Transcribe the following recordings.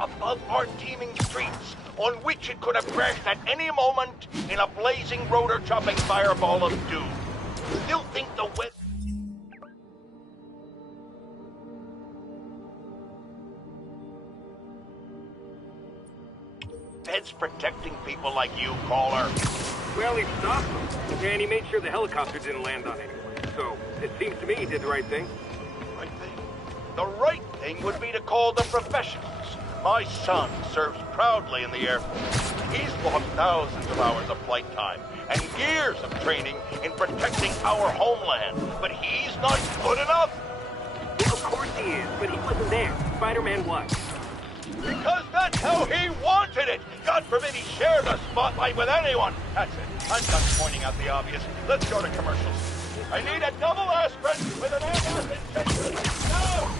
above our teeming streets, on which it could have crashed at any moment in a blazing rotor-chopping fireball of doom. Still think the wet... Feds protecting people like you, caller. Well, he stopped them, and he made sure the helicopter didn't land on anyone. So, it seems to me he did the right thing. Right thing? The right thing would be to call the professionals. My son serves proudly in the Air Force. He's lost thousands of hours of flight time and years of training in protecting our homeland. But he's not good enough. Well, of course he is, but he wasn't there. Spider-Man was. Because that's how he wanted it! God forbid he shared the spotlight with anyone! That's it. I'm done pointing out the obvious. Let's go to commercials. I need a double aspirin with an antacid injection. Now!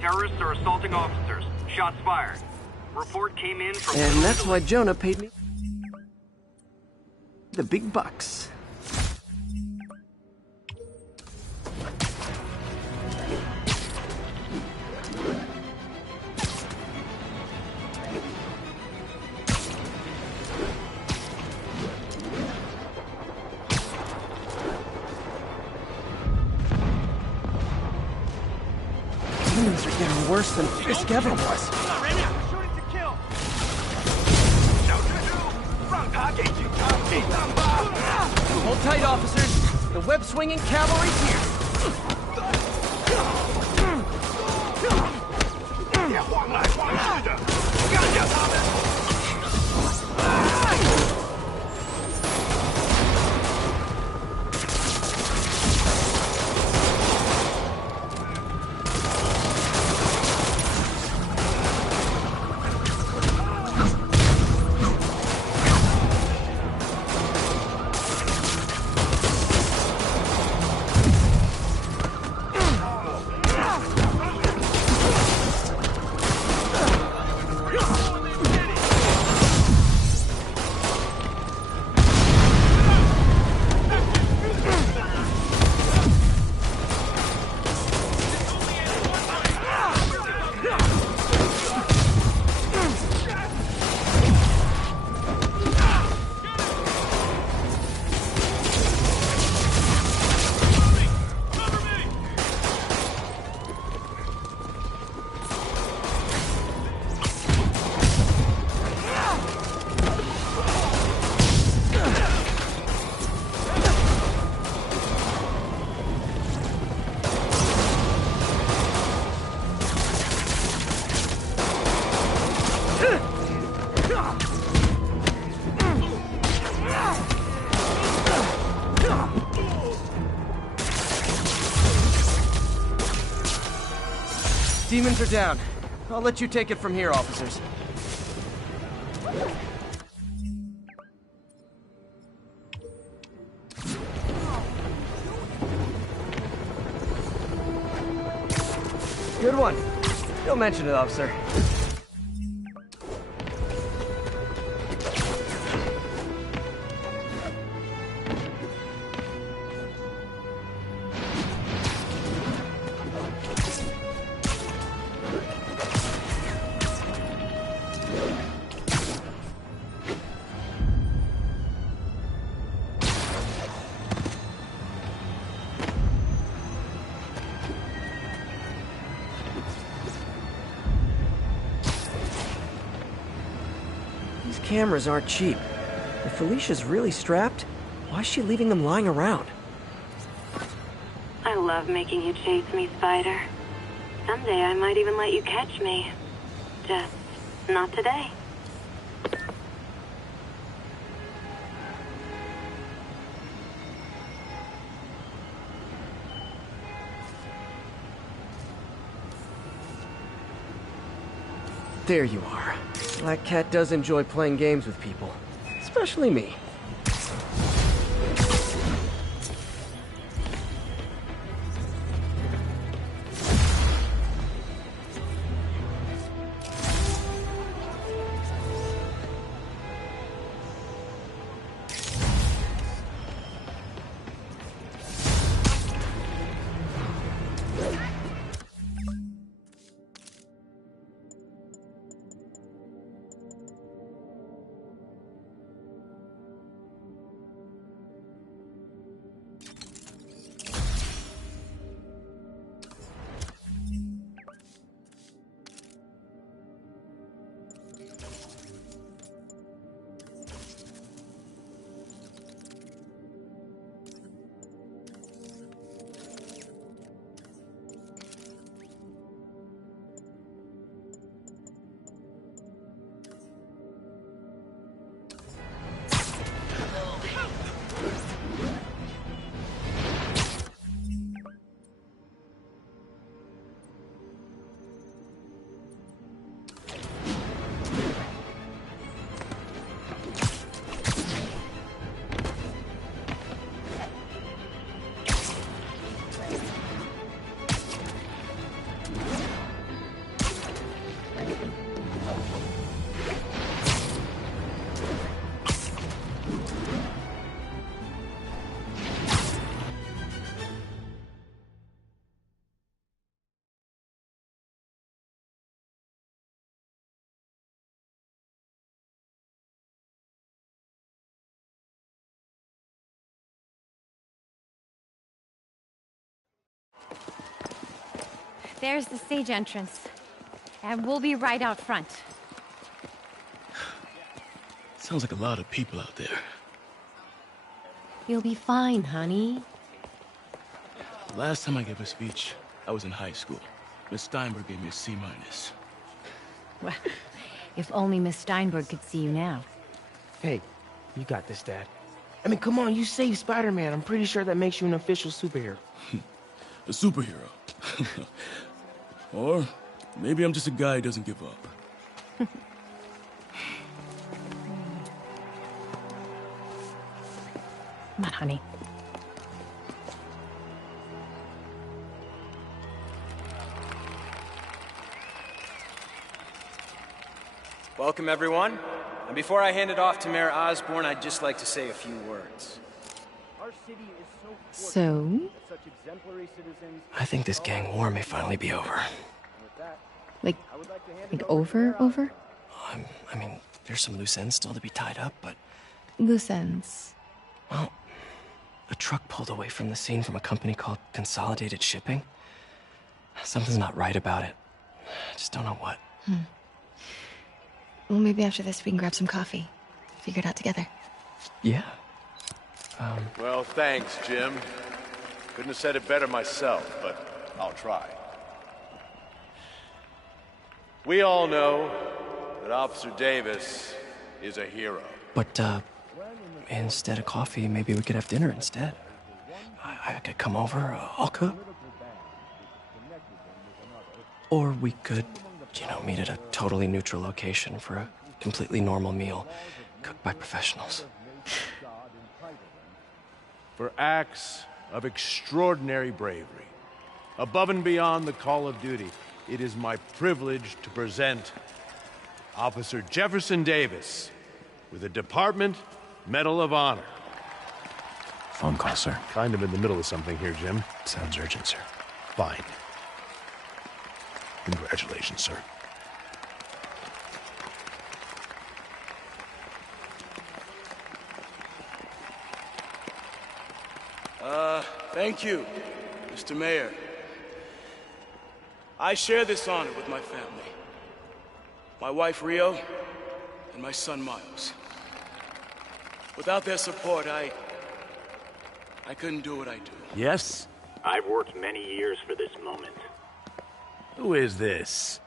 Terrorists are assaulting officers. Shots fired. Report came in from... And that's why Jonah paid me the big bucks. Demons are getting worse than Fisk ever was. Hold tight, officers. The web-swinging cavalry's here. Demons are down. I'll let you take it from here, officers. Good one. Don't mention it, officer. Cameras aren't cheap. If Felicia's really strapped, why is she leaving them lying around? I love making you chase me, Spider. Someday I might even let you catch me. Just not today. There you are. Black Cat does enjoy playing games with people. Especially me. There's the stage entrance. And we'll be right out front. Sounds like a lot of people out there. You'll be fine, honey. The last time I gave a speech, I was in high school. Miss Steinberg gave me a C-. Well, if only Miss Steinberg could see you now. Hey, you got this, Dad. I mean, come on, you saved Spider-Man. I'm pretty sure that makes you an official superhero. A superhero. Or maybe I'm just a guy who doesn't give up. Come on, honey. Welcome, everyone. And before I hand it off to Mayor Osborn, I'd just like to say a few words. So? I think this gang war may finally be over. Like over? I mean, there's some loose ends still to be tied up, but... Loose ends. Well, a truck pulled away from the scene from a company called Consolidated Shipping. Something's not right about it. I just don't know what. Well, maybe after this we can grab some coffee. Figure it out together. Yeah. Well, thanks, Jim. Couldn't have said it better myself, but I'll try. We all know that Officer Davis is a hero. But, instead of coffee, maybe we could have dinner instead. I could come over, I'll cook. Or we could, meet at a totally neutral location for a completely normal meal, cooked by professionals. For acts of extraordinary bravery, above and beyond the call of duty, it is my privilege to present Officer Jefferson Davis with the Department Medal of Honor. Phone call, sir. Kind of in the middle of something here, Jim. Sounds urgent, sir. Fine. Congratulations, sir. Thank you, Mr. Mayor. I share this honor with my family. My wife, Rio, and my son, Miles. Without their support, I couldn't do what I do. Yes? I've worked many years for this moment. Who is this?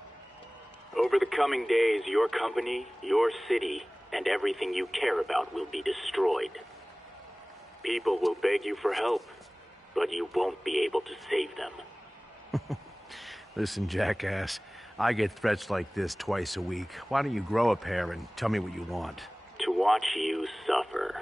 Over the coming days, your company, your city, and everything you care about will be destroyed. People will beg you for help, but you won't be able to save them. Listen, jackass, I get threats like this twice a week. Why don't you grow a pair and tell me what you want? To watch you suffer.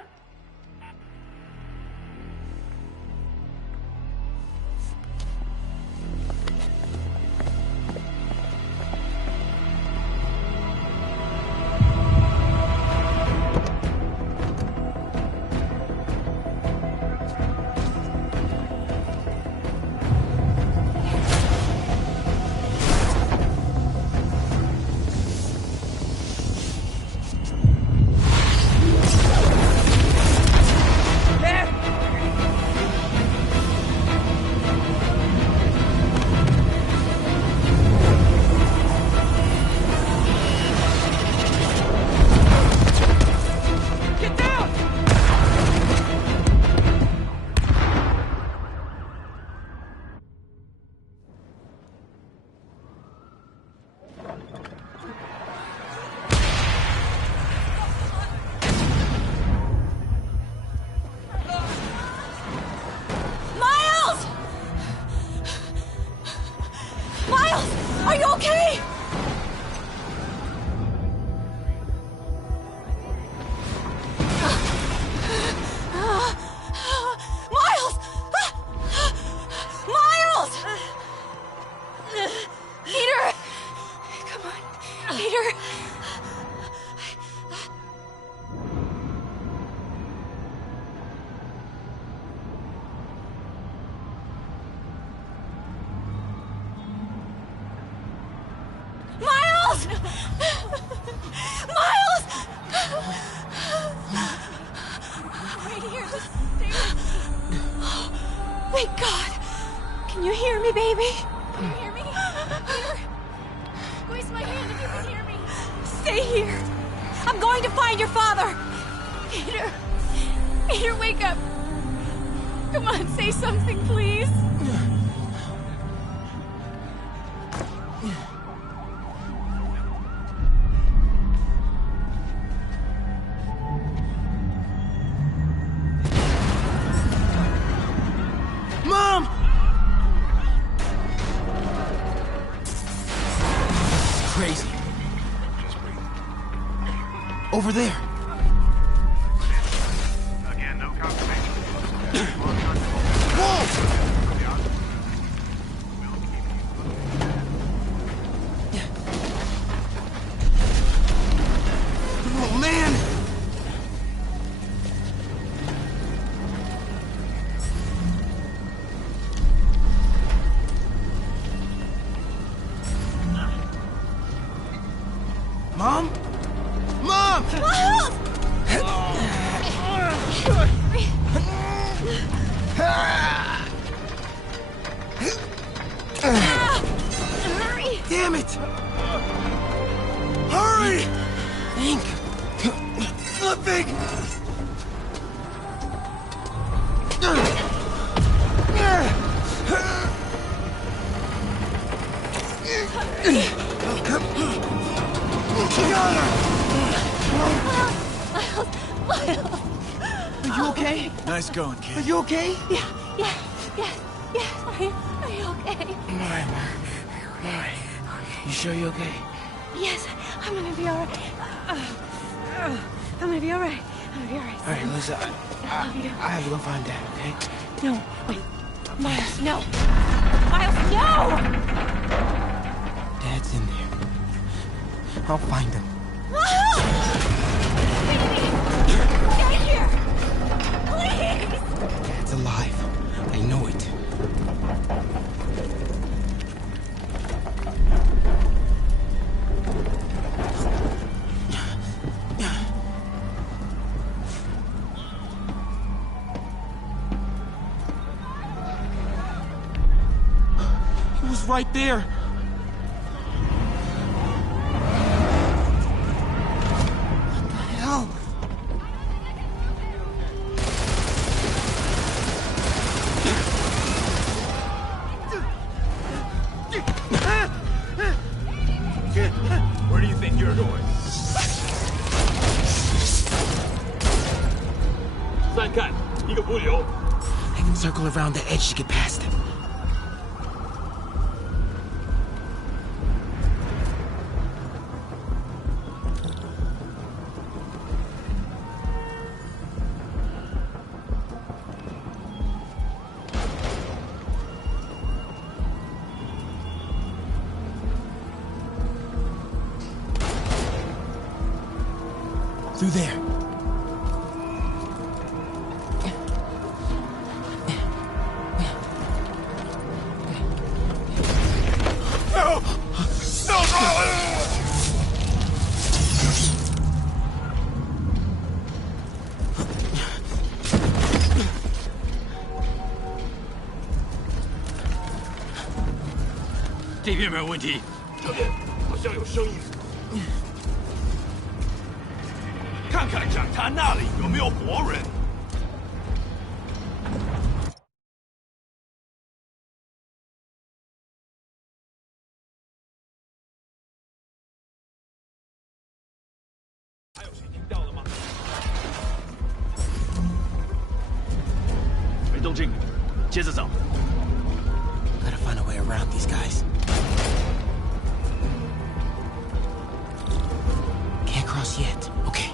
Are you okay? Miles! Miles! Peter! Come on, Peter. Miles! Miles! Right here, just stay with me. Thank God. Can you hear me, baby? Can you hear me? my hand if you can hear me. Stay here. I'm going to find your father. Peter. Peter, wake up. Come on, say something, please. Mom! Crazy. Over there. Again, no confirmation. Whoa! Oh, man! Mom? Mom! Hurry! Damn it! Hurry! Ink! Flipping! Are you okay? Nice going, kid. Are you okay? Yeah. Are you okay? Alright. You sure you're okay? Yes, I'm gonna be alright. I'm gonna be alright. Alright, Lisa, I have to go find Dad, okay? No, wait. Miles, no! Miles, no! Dad's in there. I'll find him. Stay here! Please! Dad's alive. I know it. He was right there. What the hell? Kid, where do you think you're going? I can circle around the edge to get past him. Through there. No! No! 这边没有问题。这边好像有声音。看看讲台那里有没有活人。还有谁听到了吗？没动静，接着找。 Gotta find a way around these guys. Can't cross yet. Okay.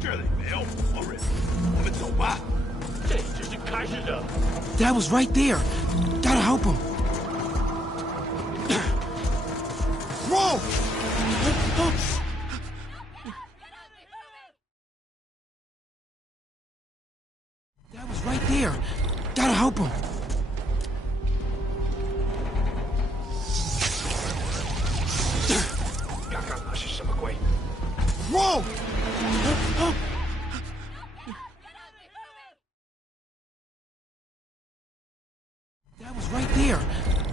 这里没有活人，我们走吧。这只是开始的。Dad was right there. Gotta help him. Whoa! Dad was right there. Gotta help him. Whoa! Dad was right there.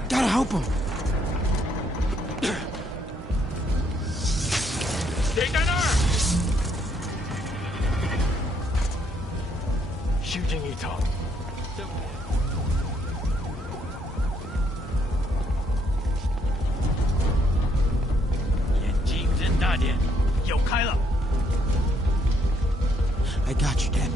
Gotta help him. 谁在那儿？虚惊一场。眼睛睁大点，有开了。I got you, Dad.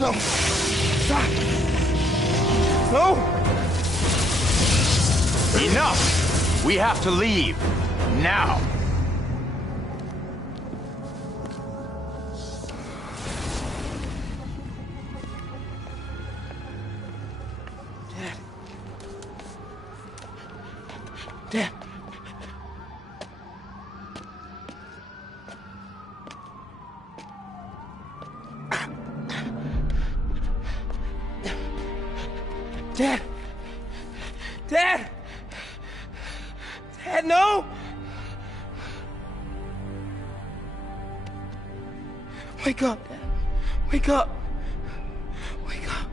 No. Stop. No. Enough! We have to leave. Now. Dad. Dad! Dad! Dad, no! Wake up, Dad. Wake up. Wake up.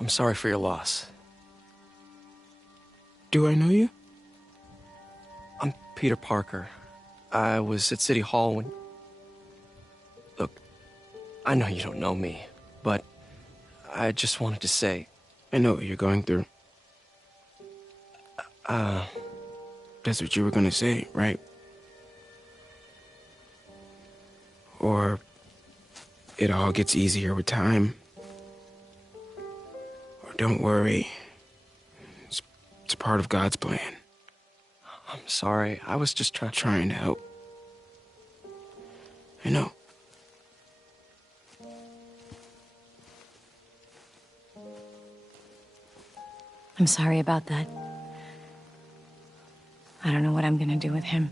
I'm sorry for your loss. Do I know you? I'm Peter Parker. I was at City Hall when... Look, I know you don't know me, but I just wanted to say... I know what you're going through. That's what you were gonna say, right? Or it all gets easier with time. Or don't worry. It's part of God's plan. I'm sorry. I was just trying to help. I know. I'm sorry about that. I don't know what I'm gonna do with him.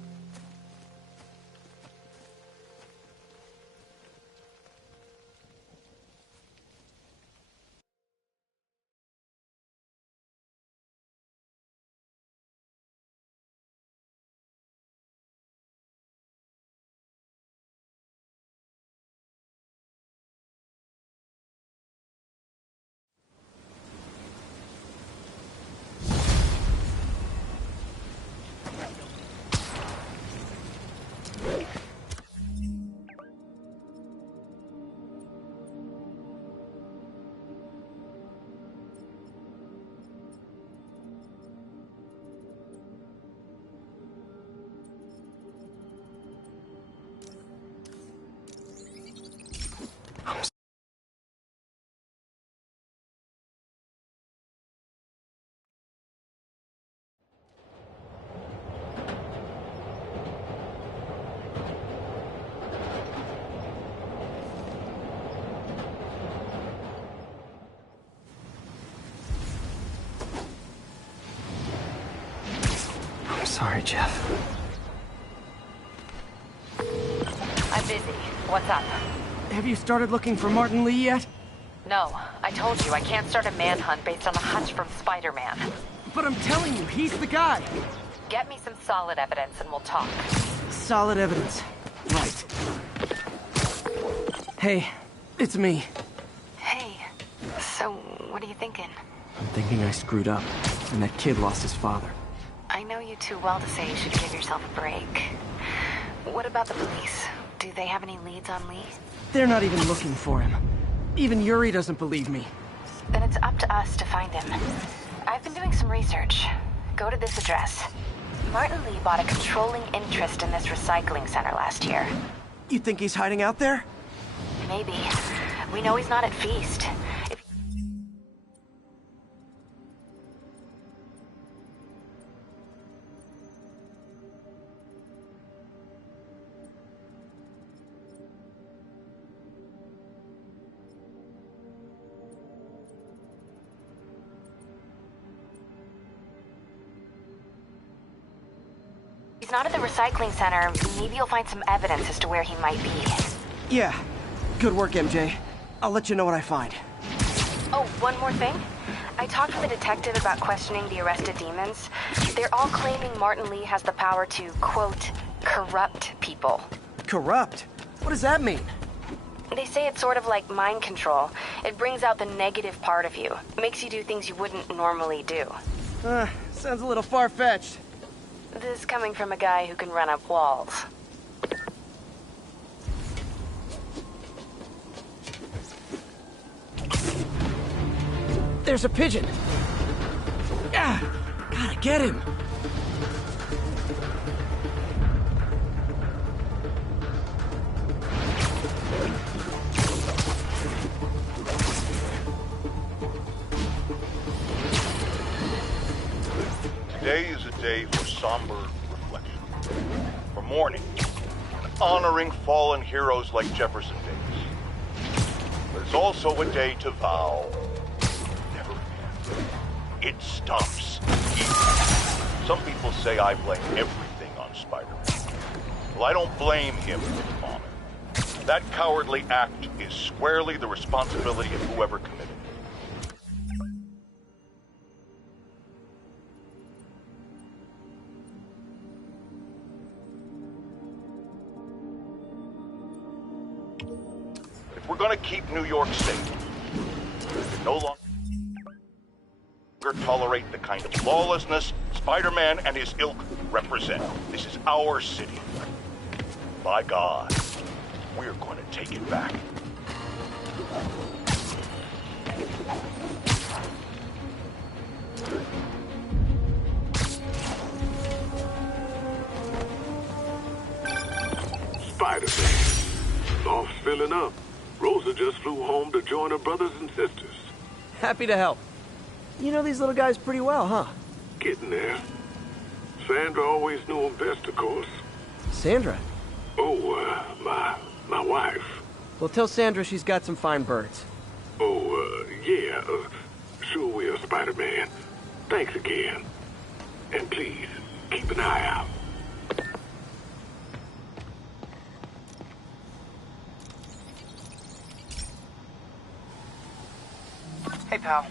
Sorry, Jeff. I'm busy. What's up? Have you started looking for Martin Lee yet? No, I told you I can't start a manhunt based on a hunch from Spider-Man. But I'm telling you, he's the guy. Get me some solid evidence and we'll talk. Solid evidence. Right. Hey, it's me. Hey, so what are you thinking? I'm thinking I screwed up, and that kid lost his father. I know you too well to say you should give yourself a break. What about the police? Do they have any leads on Lee? They're not even looking for him. Even Yuri doesn't believe me. Then it's up to us to find him. I've been doing some research. Go to this address. Martin Lee bought a controlling interest in this recycling center last year. You think he's hiding out there? Maybe. We know he's not at Feast. He's not at the recycling center. Maybe you'll find some evidence as to where he might be. Yeah. Good work, MJ. I'll let you know what I find. Oh, one more thing. I talked with a detective about questioning the arrested demons. They're all claiming Martin Lee has the power to, quote, corrupt people. Corrupt? What does that mean? They say it's sort of like mind control. It brings out the negative part of you. Makes you do things you wouldn't normally do. Sounds a little far-fetched. This coming from a guy who can run up walls. There's a pigeon. Ah, gotta get him. Today is a day for somber reflection, for mourning, and honoring fallen heroes like Jefferson Davis. But it's also a day to vow never again. It stumps. Some people say I blame everything on Spider-Man. Well, I don't blame him for the bombing. That cowardly act is squarely the responsibility of whoever committed it. If we're gonna keep New York safe, we can no longer tolerate the kind of lawlessness Spider-Man and his ilk represent. This is our city. By God, we're going to take it back. Spider-Man. Loft's filling up. Rosa just flew home to join her brothers and sisters. Happy to help. You know these little guys pretty well, huh? Getting there. Sandra always knew him best, of course. Sandra? Oh, my wife. Well, tell Sandra she's got some fine birds. Oh, yeah. Sure will, Spider-Man. Thanks again. And please, keep an eye out. Hey, pal.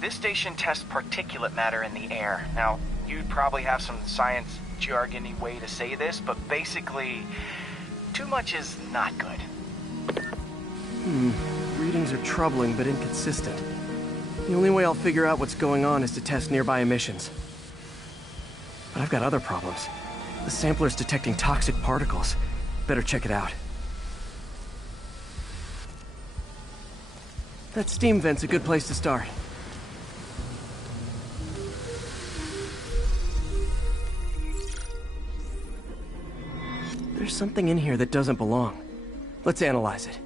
This station tests particulate matter in the air. Now, you'd probably have some science jargony way to say this, but basically, too much is not good. Readings are troubling but inconsistent. The only way I'll figure out what's going on is to test nearby emissions. But I've got other problems. The sampler's detecting toxic particles. Better check it out. That steam vent's a good place to start. There's something in here that doesn't belong. Let's analyze it.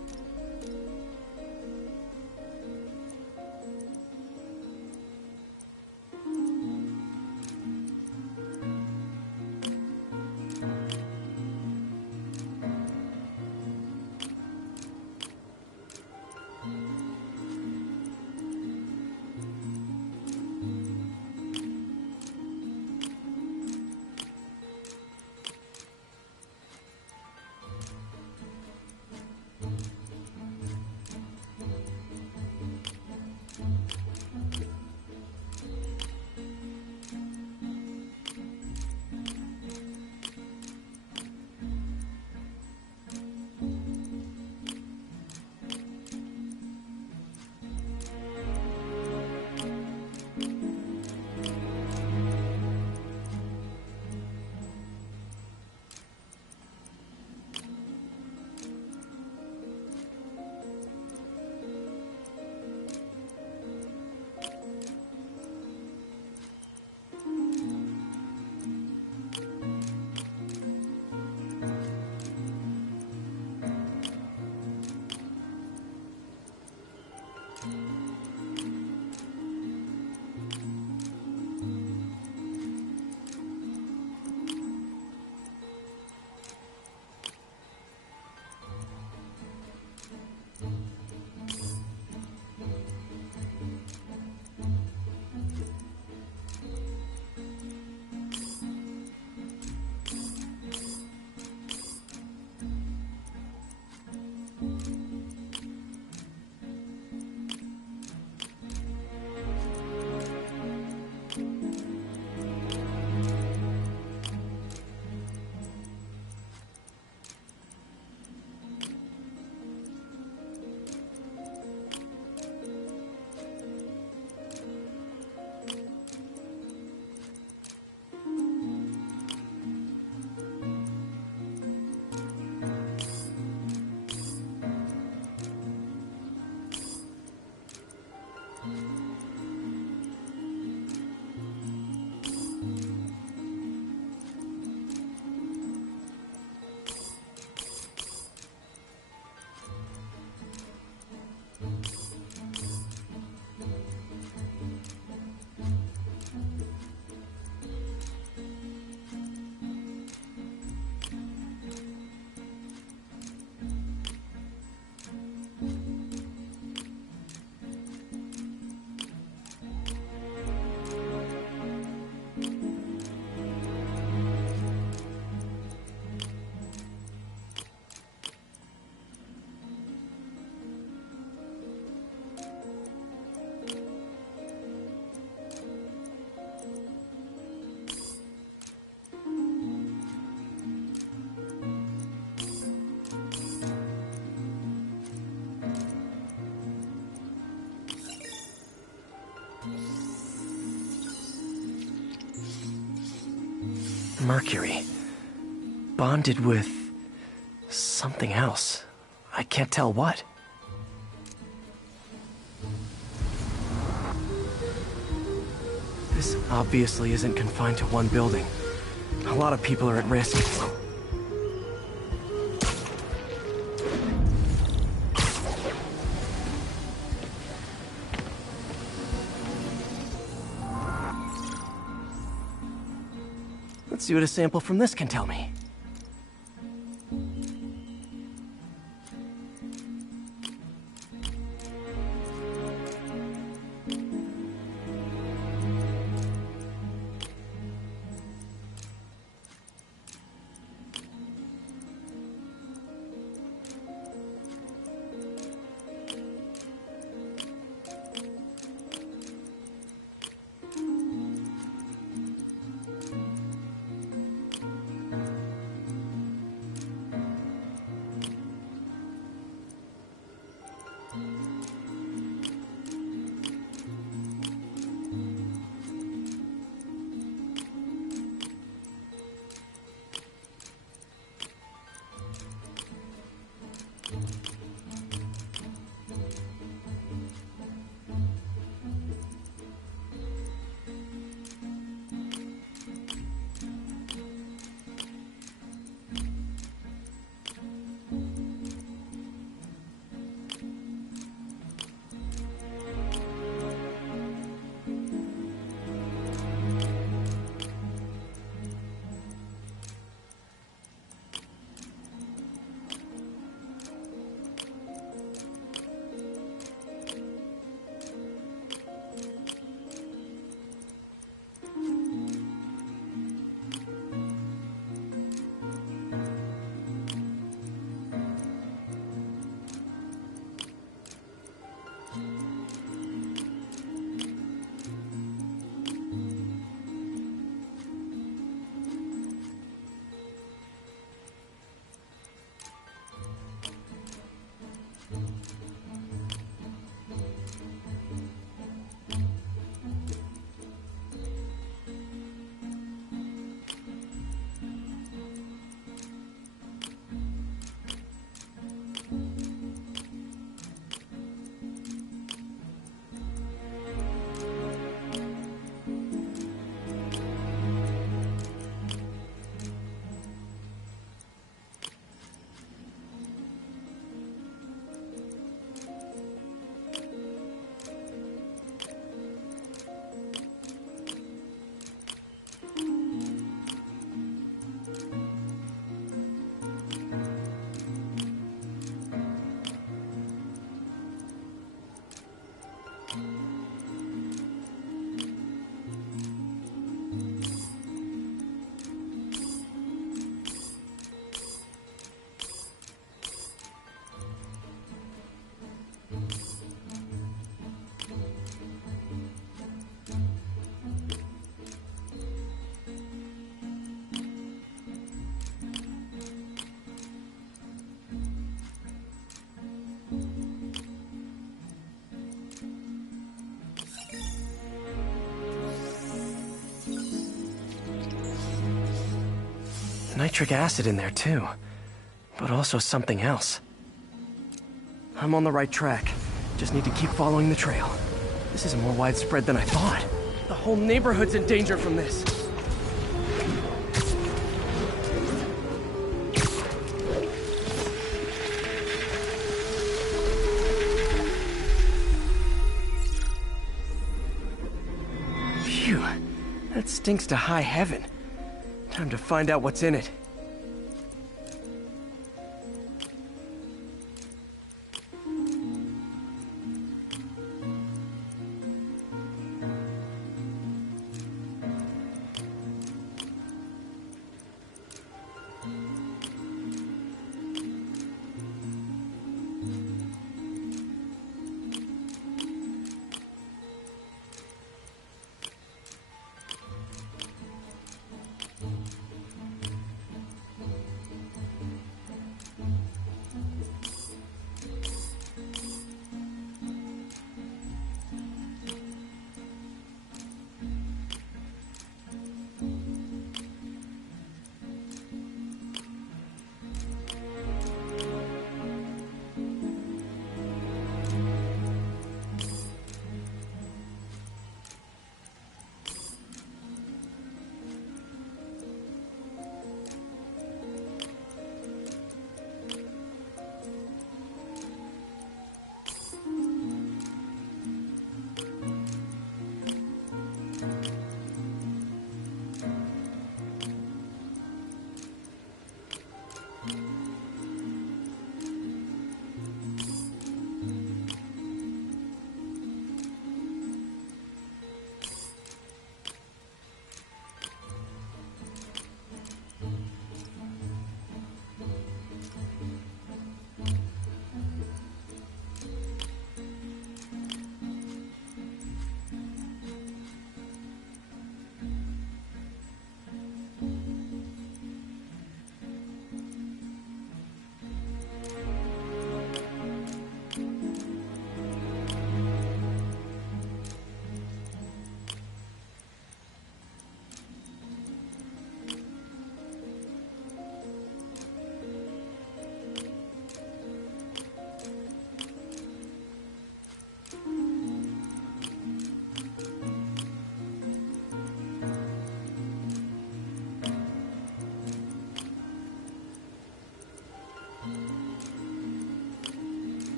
Mercury. Bonded with something else. I can't tell what. This obviously isn't confined to one building. A lot of people are at risk. Let's see what a sample from this can tell me. Nitric acid in there too, but also something else. I'm on the right track. Just need to keep following the trail. This is more widespread than I thought. The whole neighborhood's in danger from this. Phew, that stinks to high heaven. Time to find out what's in it.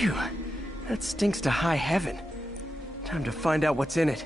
Phew. That stinks to high heaven. Time to find out what's in it.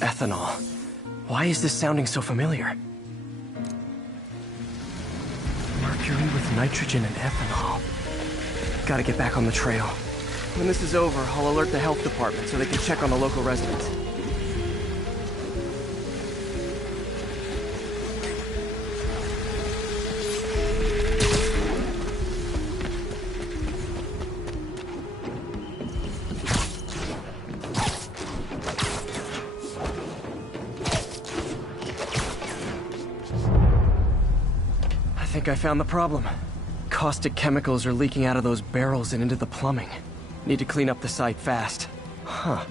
Ethanol. Why is this sounding so familiar? Mercury with nitrogen and ethanol. Gotta get back on the trail. When this is over, I'll alert the health department so they can check on the local residents. I think I found the problem. Caustic chemicals are leaking out of those barrels and into the plumbing. Need to clean up the site fast. Huh.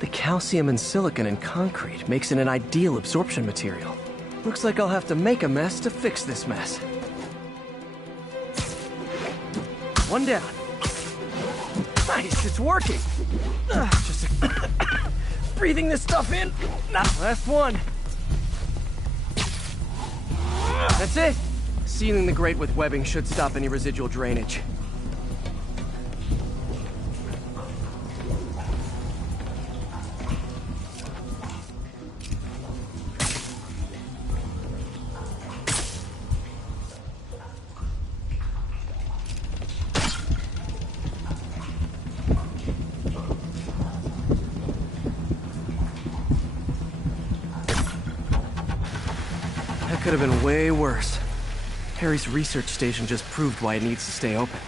The calcium and silicon in concrete makes it an ideal absorption material. Looks like I'll have to make a mess to fix this mess. One down. Nice, it's working. Just breathing this stuff in. Last one. That's it. Sealing the grate with webbing should stop any residual drainage. That could have been way worse. Harry's research station just proved why it needs to stay open.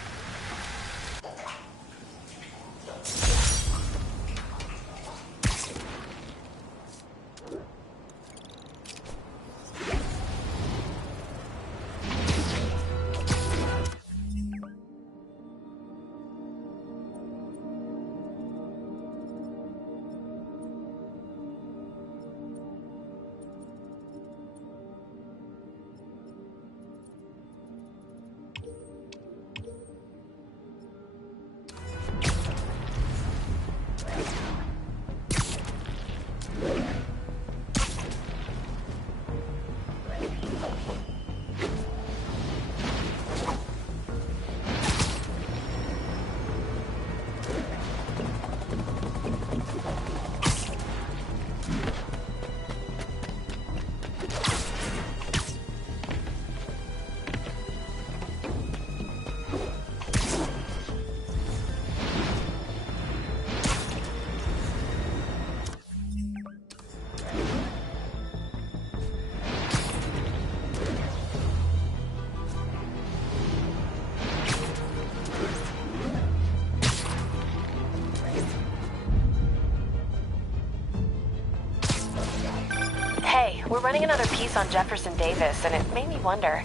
We're running another piece on Jefferson Davis, and it made me wonder,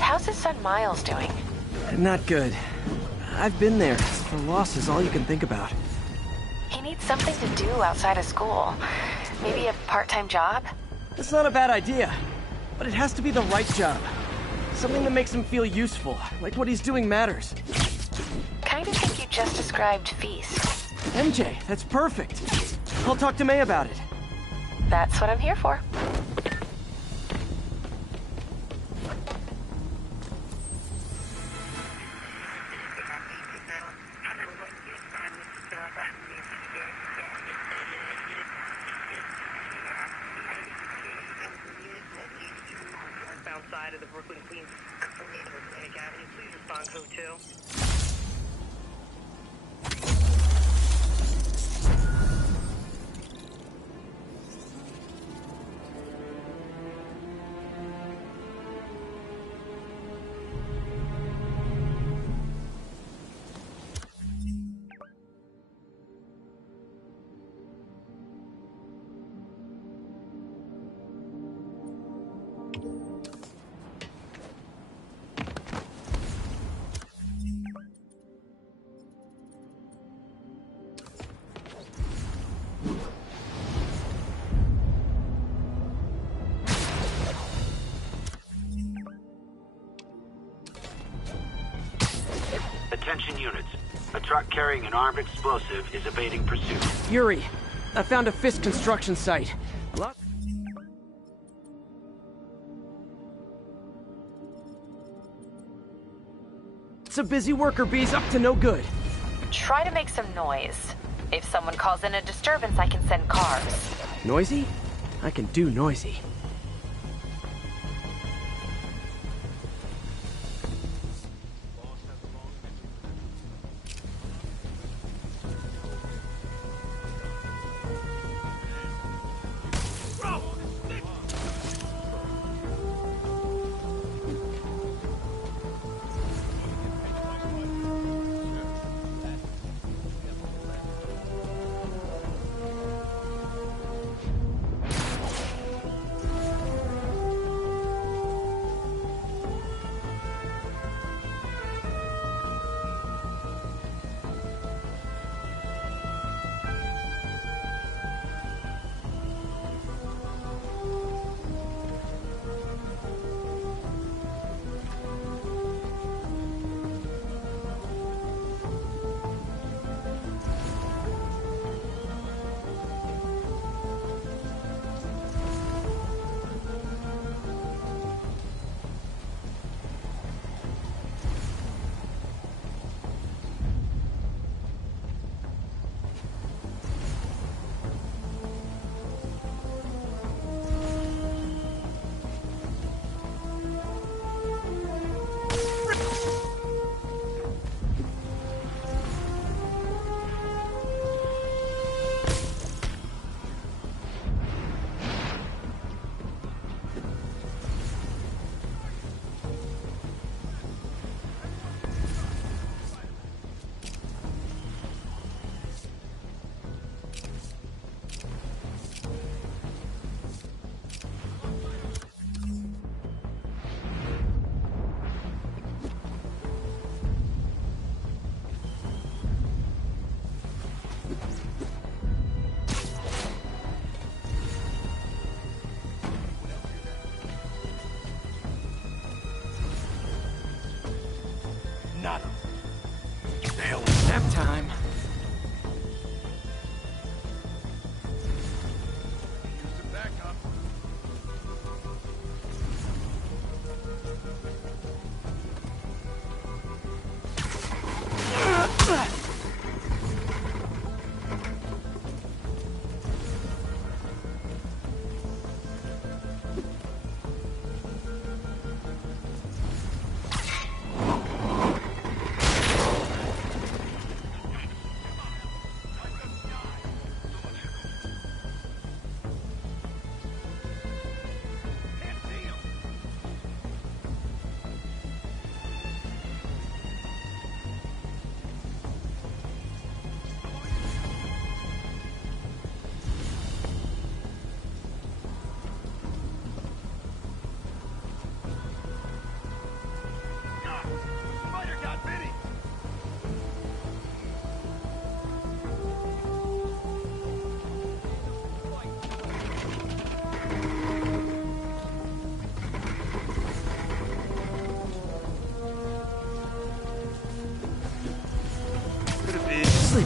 how's his son Miles doing? Not good. I've been there. The loss is all you can think about. He needs something to do outside of school. Maybe a part-time job? It's not a bad idea, but it has to be the right job. Something that makes him feel useful, like what he's doing matters. Kind of think you just described Feast. MJ, that's perfect. I'll talk to May about it. That's what I'm here for. Side of the Brooklyn Queens Avenue, please respond code 2. Attention units. A truck carrying an armed explosive is evading pursuit. Yuri, I found a Fisk construction site. It's a busy worker bee's up to no good. Try to make some noise. If someone calls in a disturbance, I can send cars. Noisy? I can do noisy.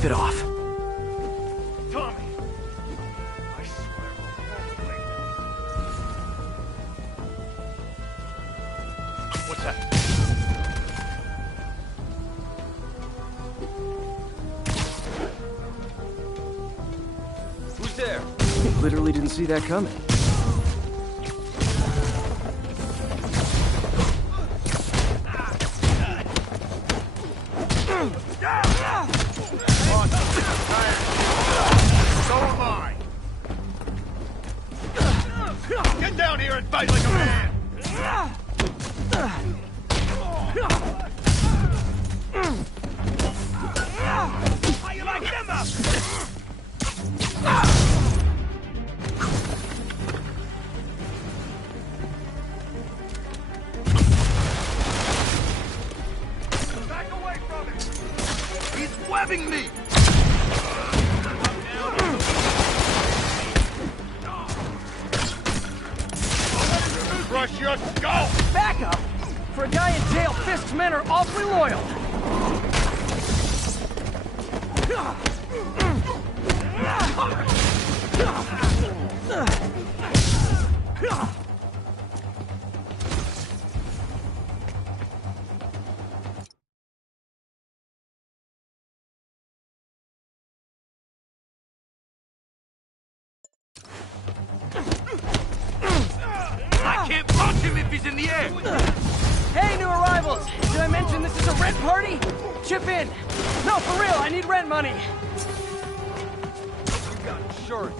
keep it off. Tommy! I swear I'll wait. What's that? Who's there? Literally didn't see that coming. So am I! Get down here and fight like a man! How you like them up? Back away from him! He's webbing me! Crush your skull! Back up! For a guy in jail, Fisk's men are awfully loyal. I can't punch him if he's in the air! Hey, new arrivals! Did I mention this is a rent party? Chip in! No, for real, I need rent money! You got insurance.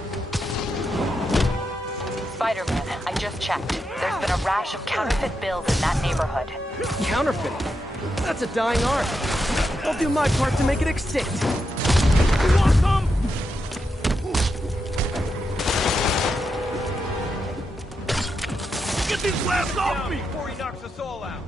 Spider-Man, I just checked. There's been a rash of counterfeit bills in that neighborhood. Counterfeiting? That's a dying art. I'll do my part to make it extinct. You want some? Get these laughs off me before he knocks us all out!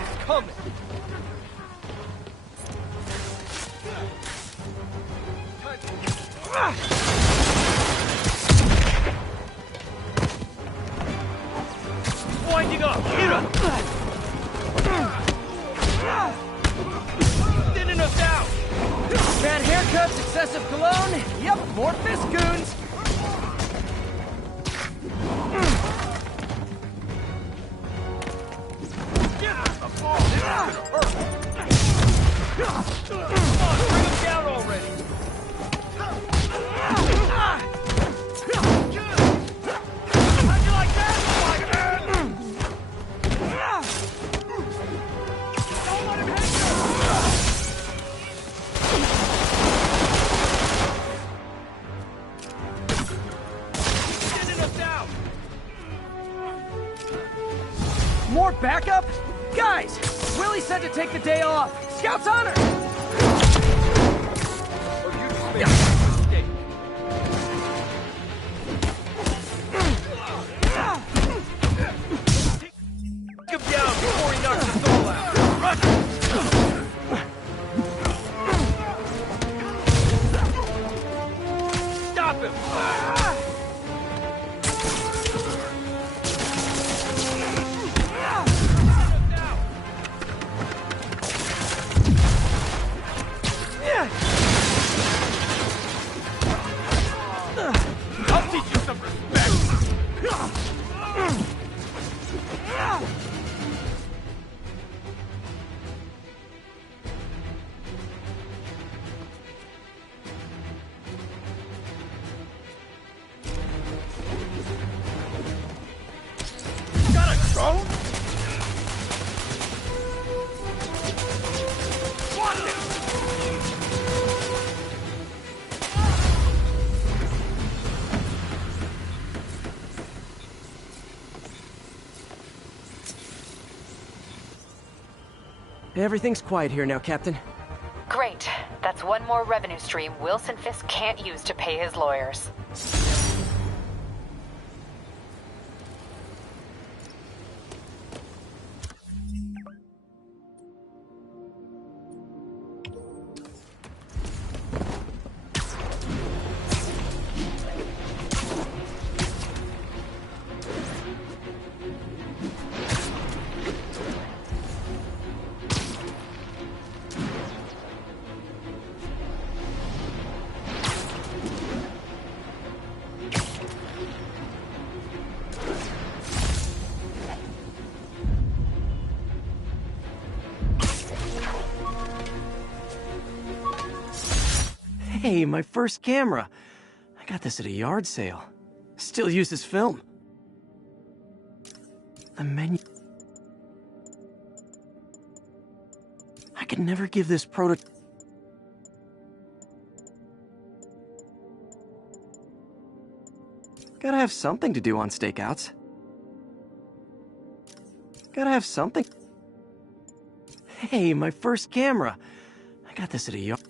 He's coming! Winding up! Hit him! Thinning us out! Bad haircuts, excessive cologne. Yep, more fist goons. Get the ball! This is gonna hurt! Come on, bring him down already! How'd you like that, Spider-Man? Don't let him hit you! Getting us out! More backup? Guys, Willie said to take the day off. Scout's honor! Or you just made a mistake. Take him down before he knocks us all out. Rush! Stop him! I'll teach you some respect! Got a drone? Watch it! Everything's quiet here now, Captain. Great. That's one more revenue stream Wilson Fisk can't use to pay his lawyers. Hey, my first camera. I got this at a yard sale. Still uses film. A menu. I could never give this Gotta have something to do on stakeouts. Gotta have something. Hey, my first camera. I got this at a yard.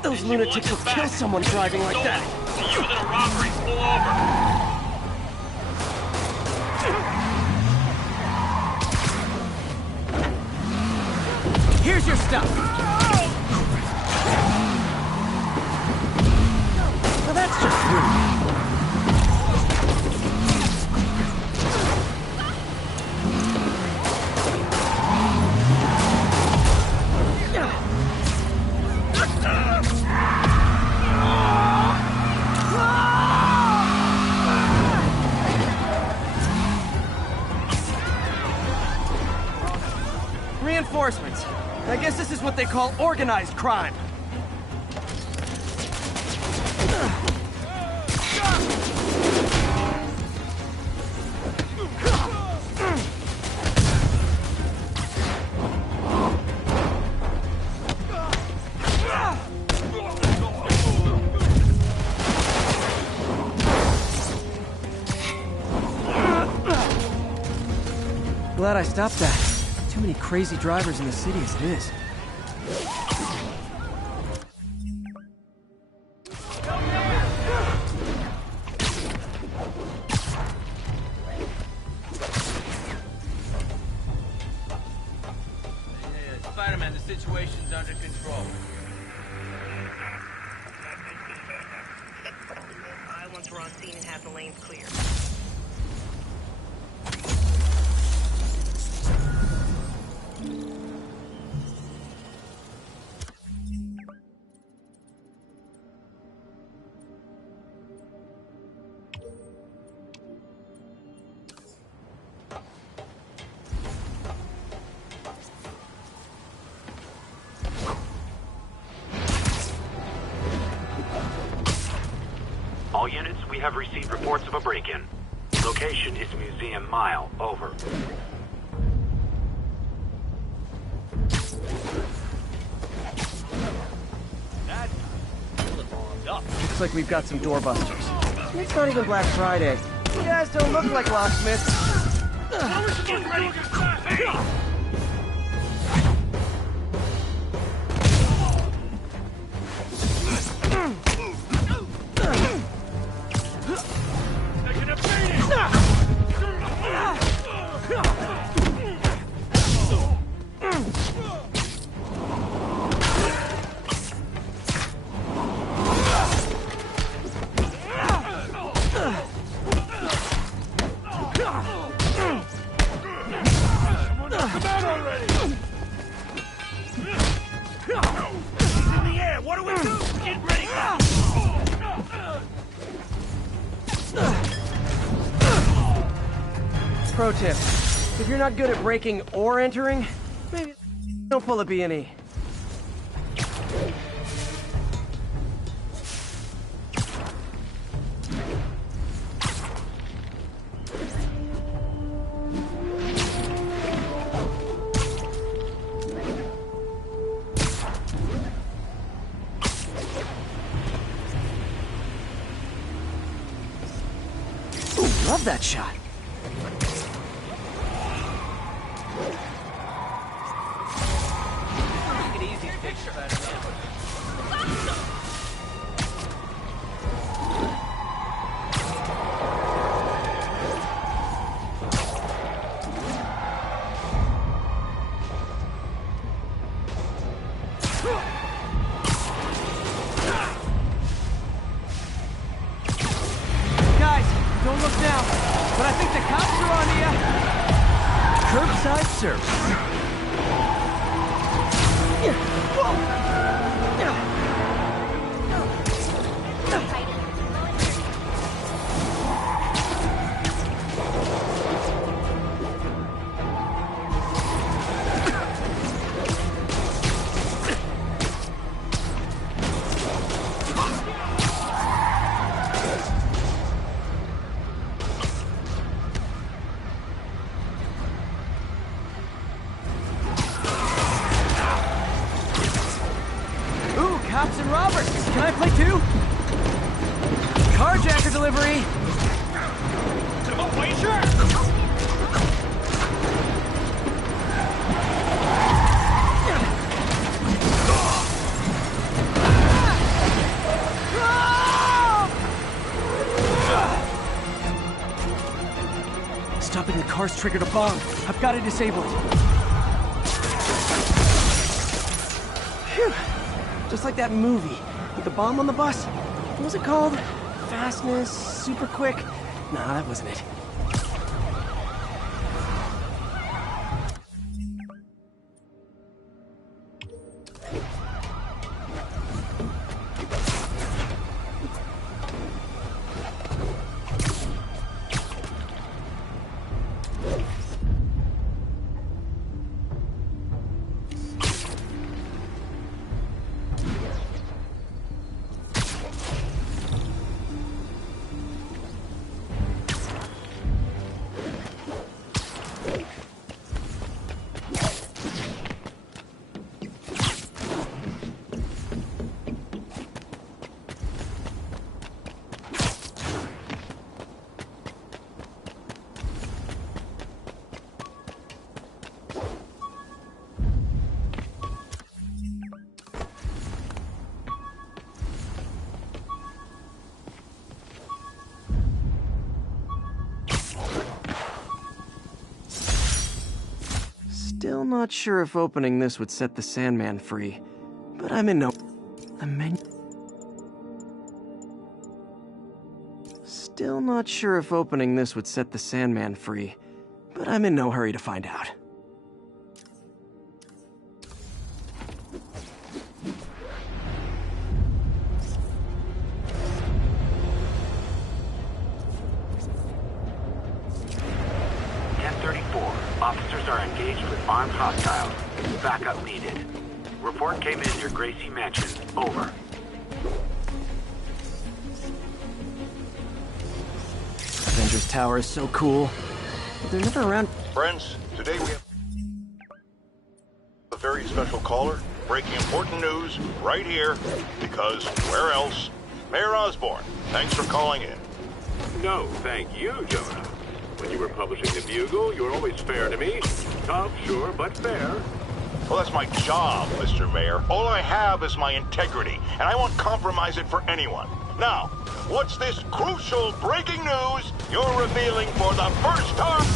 Those lunatics will kill someone driving like that. Using a robbery. Pull over. Here's your stuff. Well, that's just rude. Reinforcements. I guess this is what they call organized crime. Glad I stopped that. Too many crazy drivers in the city as it is. Spider-Man, the situation's under control. Once we're on scene and have the lanes clear. All units, we have received reports of a break-in. Location is Museum Mile. Over. Looks like we've got some doorbusters. It's not even Black Friday. You guys don't look like locksmiths. Pro tip, if you're not good at breaking or entering, maybe... Don't pull a B&E. Ooh, love that shot. Guys, don't look now, but I think the cops are on you. Curbside service. Ooh, cops and robbers. Can I play too? Carjacker delivery. Stopping the car's triggered a bomb. I've got to disable it. Phew. Just like that movie with the bomb on the bus. What was it called? Fastness, super quick? Nah, that wasn't it. Still not sure if opening this would set the Sandman free, but I'm in no... The menu... Still not sure if opening this would set the Sandman free, but I'm in no hurry to find out. Officers are engaged with armed hostiles. Backup needed. Report came in near Gracie Mansion. Over. Avengers Tower is so cool, but they're never around. Friends, today we have a very special caller breaking important news right here, because where else? Mayor Osborn, thanks for calling in. No, thank you, Jonah. When you were publishing the Bugle, you were always fair to me. Tough, sure, but fair. Well, that's my job, Mr. Mayor. All I have is my integrity, and I won't compromise it for anyone. Now, what's this crucial breaking news you're revealing for the first time?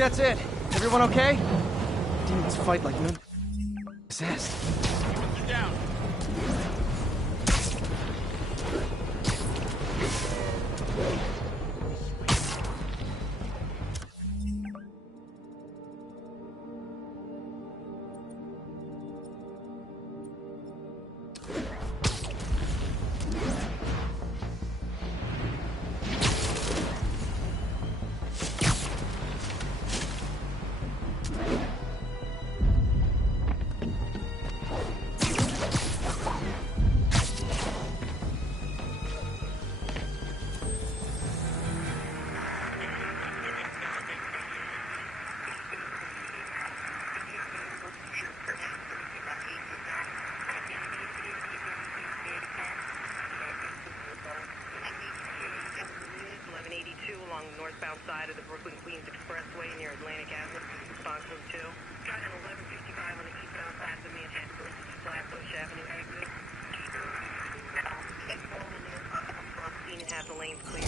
that's it. Everyone okay? Demons fight like no possessed. Demons are down. Along the northbound side of the Brooklyn-Queens Expressway near Atlantic Avenue. Response code 2. Got an 1155 on the eastbound side of the Manhattan Flatbush Avenue exit. Scene and have the lanes clear.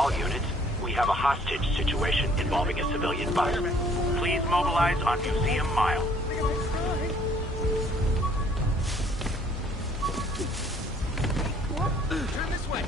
All units, we have a hostage situation involving a civilian bus. Please mobilize on Museum Mile. Turn this way.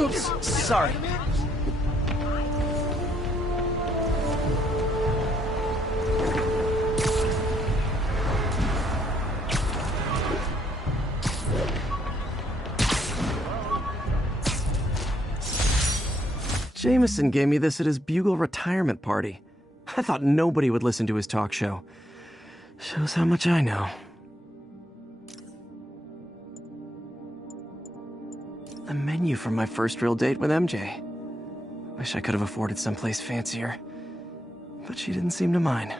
Oops, sorry. Jameson gave me this at his Bugle retirement party. I thought nobody would listen to his talk show. Shows how much I know. The menu from my first real date with MJ. Wish I could have afforded someplace fancier. But she didn't seem to mind.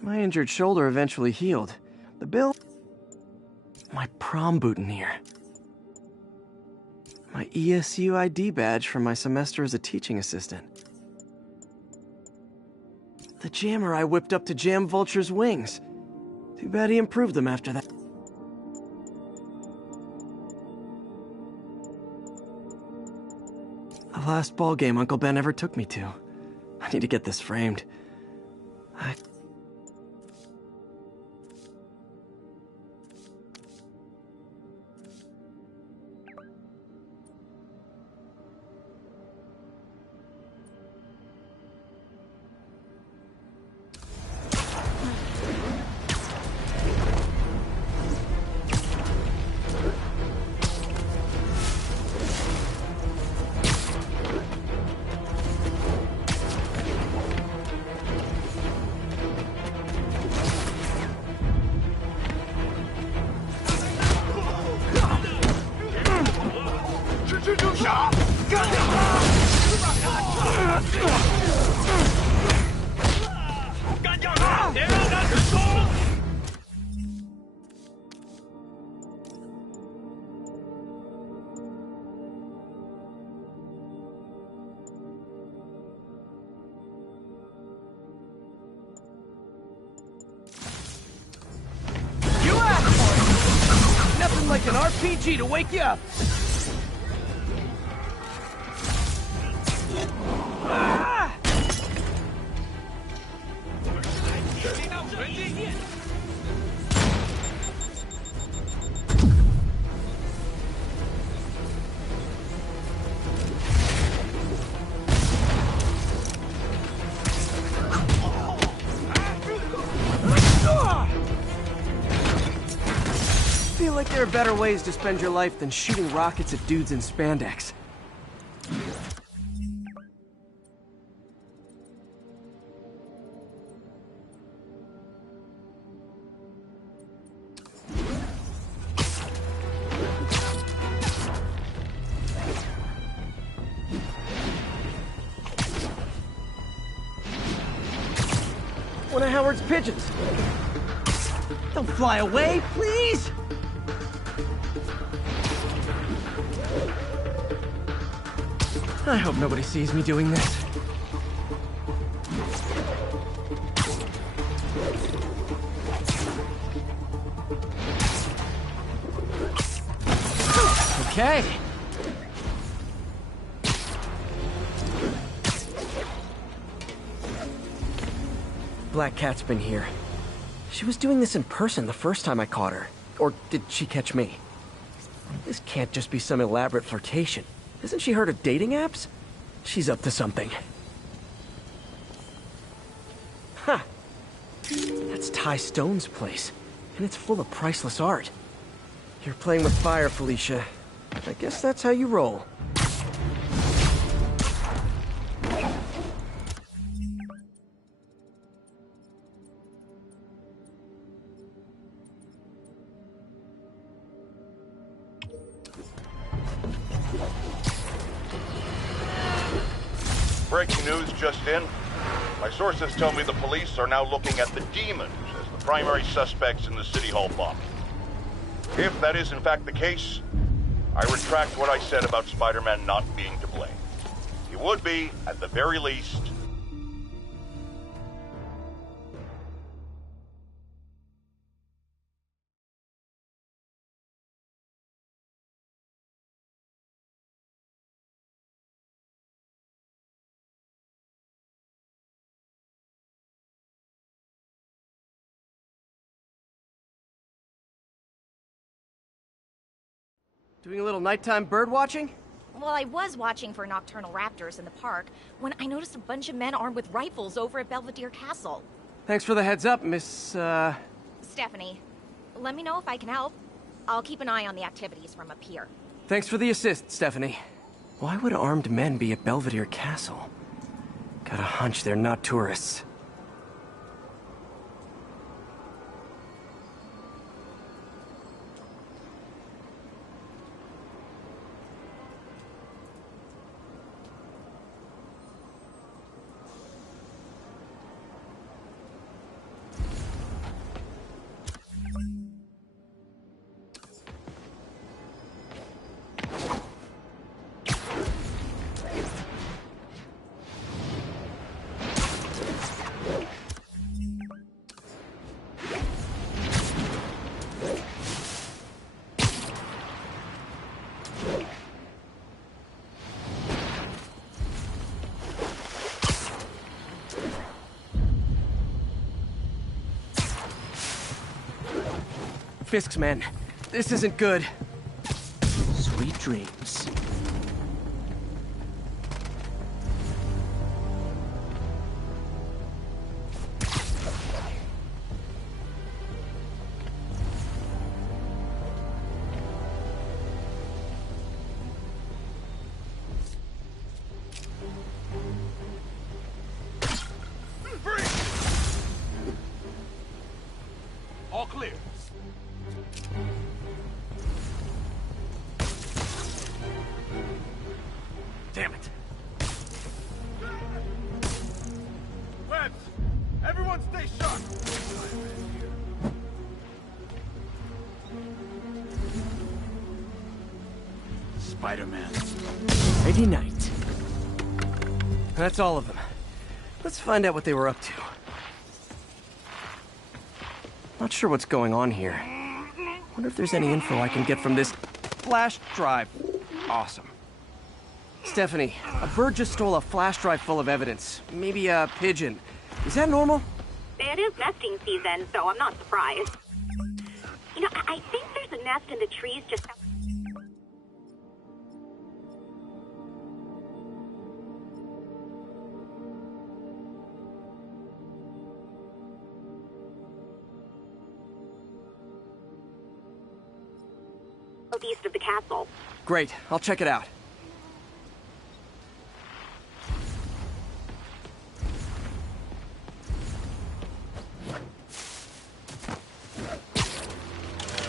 My injured shoulder eventually healed. The bill... My prom boutonniere. My ESU ID badge from my semester as a teaching assistant. The jammer I whipped up to jam Vulture's wings. Too bad he improved them after that. The last ball game Uncle Ben ever took me to. I need to get this framed. like an RPG to wake you up. Ah! I feel like there are better ways to spend your life than shooting rockets at dudes in spandex. One of Howard's pigeons. Don't fly away, please! I hope nobody sees me doing this. Okay. Black Cat's been here. She was doing this in person the first time I caught her. Or did she catch me? This can't just be some elaborate flirtation. Hasn't she heard of dating apps? She's up to something. Huh. That's Ty Stone's place. And it's full of priceless art. You're playing with fire, Felicia. I guess that's how you roll. Breaking news just in. My sources tell me the police are now looking at the demons as the primary suspects in the City Hall bomb. If that is in fact the case, I retract what I said about Spider-Man not being to blame. He would be, at the very least, Doing a little nighttime bird watching? Well, I was watching for nocturnal raptors in the park when I noticed a bunch of men armed with rifles over at Belvedere Castle. Thanks for the heads up, Miss, Stephanie, let me know if I can help. I'll keep an eye on the activities from up here. Thanks for the assist, Stephanie. Why would armed men be at Belvedere Castle? Got a hunch they're not tourists. Fisk's men. This isn't good. Sweet dreams. All clear. Damn it. Webs, everyone stay sharp. Spider-Man. Nighty night. That's all of them. Let's find out what they were up to. Not sure what's going on here. Wonder if there's any info I can get from this flash drive. Awesome. Stephanie, a bird just stole a flash drive full of evidence. Maybe a pigeon. Is that normal? It is nesting season, so I'm not surprised. You know, I think there's a nest in the trees just southeast of the castle. Great, I'll check it out.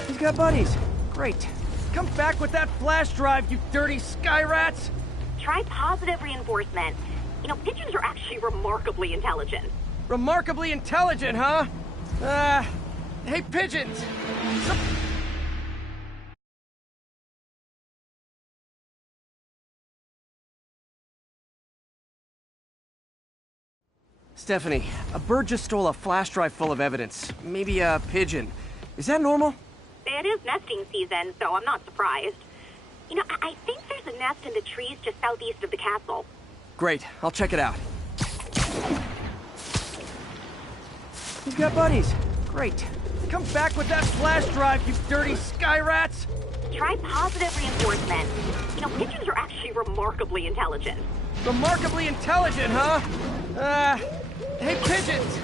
He's got buddies. Great. Come back with that flash drive, you dirty sky rats! Try positive reinforcement. You know, pigeons are actually remarkably intelligent. Remarkably intelligent, huh? Hey, pigeons! Stephanie, a bird just stole a flash drive full of evidence. Maybe a pigeon. Is that normal? It is nesting season, so I'm not surprised. You know, I think there's a nest in the trees just southeast of the castle. Great, I'll check it out. He's got buddies. Great. Come back with that flash drive, you dirty sky rats! Try positive reinforcement. You know, pigeons are actually remarkably intelligent. Remarkably intelligent, huh? Hey, pigeons!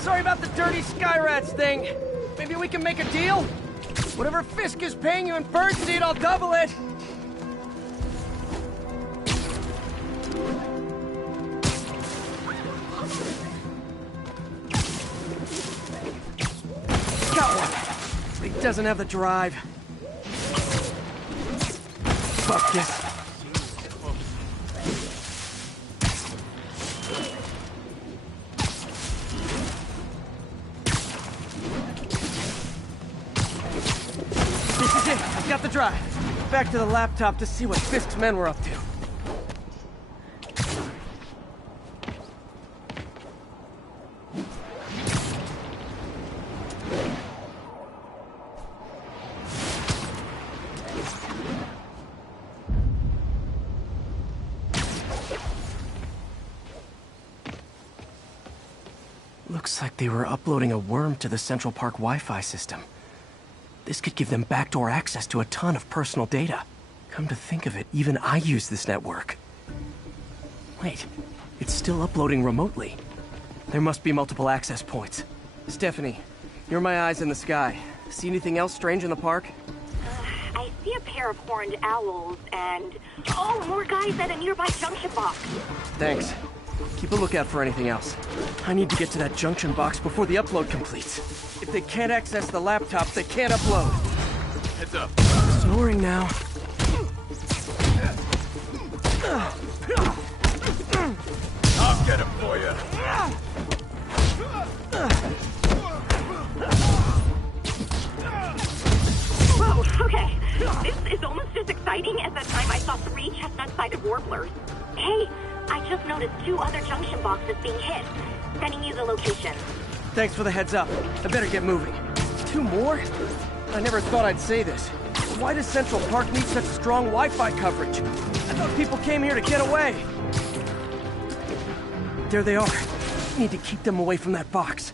Sorry about the dirty sky rats thing. Maybe we can make a deal? Whatever Fisk is paying you in birdseed, I'll double it! Got one! He doesn't have the drive. Fuck this. Got the drive. Back to the laptop to see what Fisk's men were up to. Looks like they were uploading a worm to the Central Park Wi-Fi system. This could give them backdoor access to a ton of personal data. Come to think of it, even I use this network. Wait, it's still uploading remotely. There must be multiple access points. Stephanie, you're my eyes in the sky. See anything else strange in the park? I see a pair of horned owls and... Oh, more guys at a nearby junction box. Thanks. Keep a lookout for anything else. I need to get to that junction box before the upload completes. If they can't access the laptop, they can't upload. Heads up. Snoring now. I'll get him for you. Whoa, okay. This is almost as exciting as the time I saw 3 chestnut-sided warblers. Hey, I just noticed 2 other junction boxes being hit. Sending you the location. Thanks for the heads up. I better get moving. 2 more? I never thought I'd say this. Why does Central Park need such strong Wi-Fi coverage? I thought people came here to get away. There they are. Need to keep them away from that box.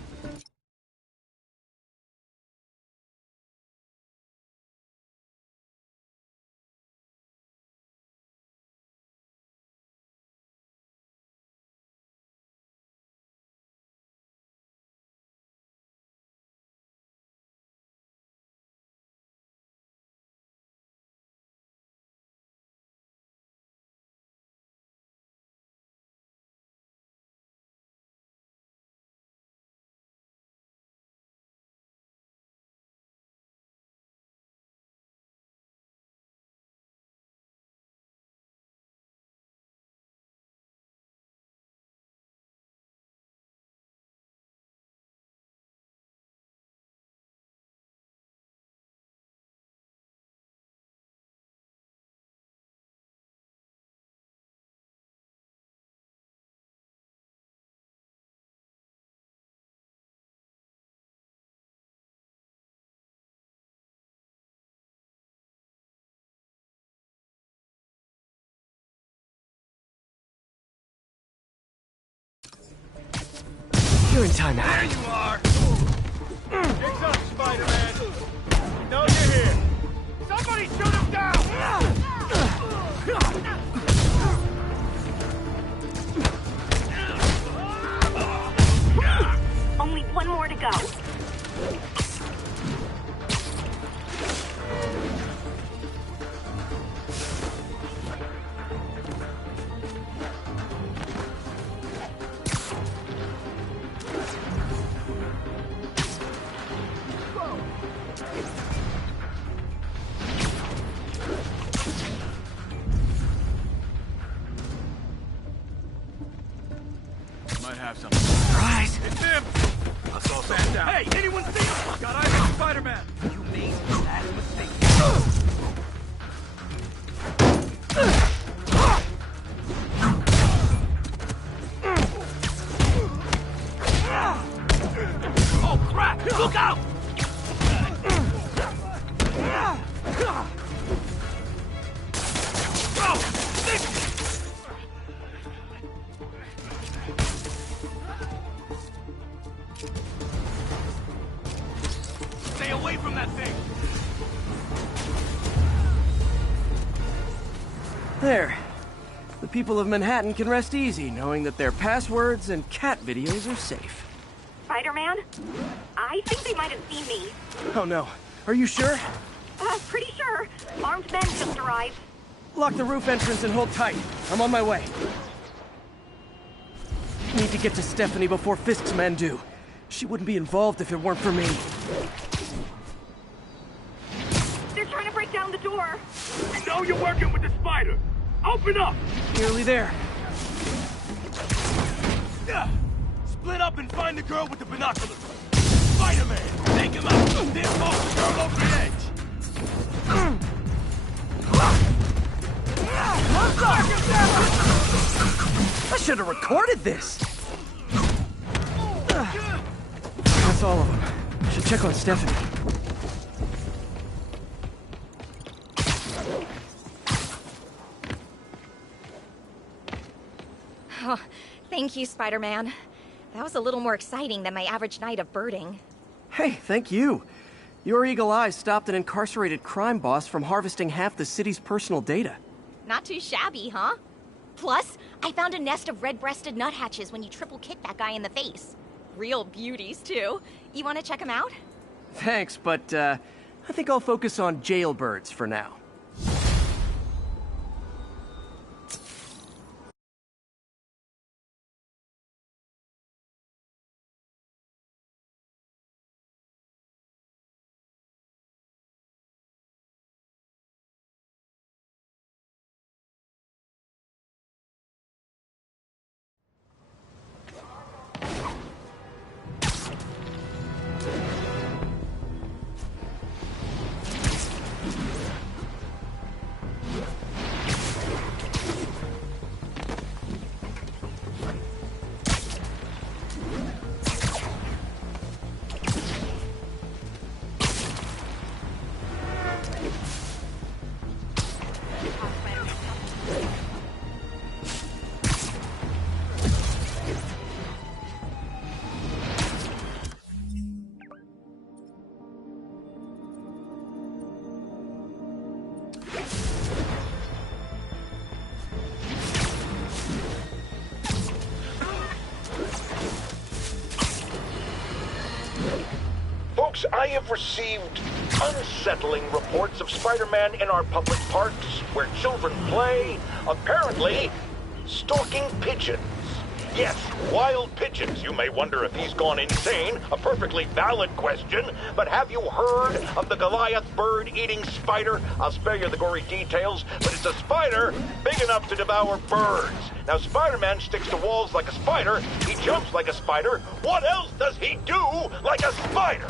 You're in timeout. There you are! It's up, Spider-Man! We know you're here! Somebody shoot him down! Only one more to go. Might have something. Surprise! It's him! I saw something. Down. Hey, anyone see him? Got eyes on Spider-Man! You made that mistake. Oh, crap! Look out! Stay away from that thing! There. The people of Manhattan can rest easy knowing that their passwords and cat videos are safe. Spider-Man? I think they might have seen me. Oh no. Are you sure? Pretty sure. Armed men just arrived. Lock the roof entrance and hold tight. I'm on my way. Need to get to Stephanie before Fisk's men do. She wouldn't be involved if it weren't for me. They're trying to break down the door. You know you're working with the spider. Open up! Nearly there. Split up and find the girl with the binoculars. Spider-Man, take him out. Then post the girl over the edge. I should have recorded this. That's all of them. Should check on Stephanie. Oh, thank you, Spider-Man. That was a little more exciting than my average night of birding. Hey, thank you. Your eagle eyes stopped an incarcerated crime boss from harvesting half the city's personal data. Not too shabby, huh? Plus, I found a nest of red-breasted nuthatches when you triple kicked that guy in the face. Real beauties, too. You want to check them out? Thanks, but I think I'll focus on jailbirds for now. Folks, I have received unsettling reports of Spider-Man in our public parks, where children play, apparently stalking pigeons. Yes, wild pigeons. You may wonder if he's gone insane. A perfectly valid question. But have you heard of the Goliath bird-eating spider? I'll spare you the gory details, but it's a spider big enough to devour birds. Now, Spider-Man sticks to walls like a spider. He jumps like a spider. What else does he do like a spider?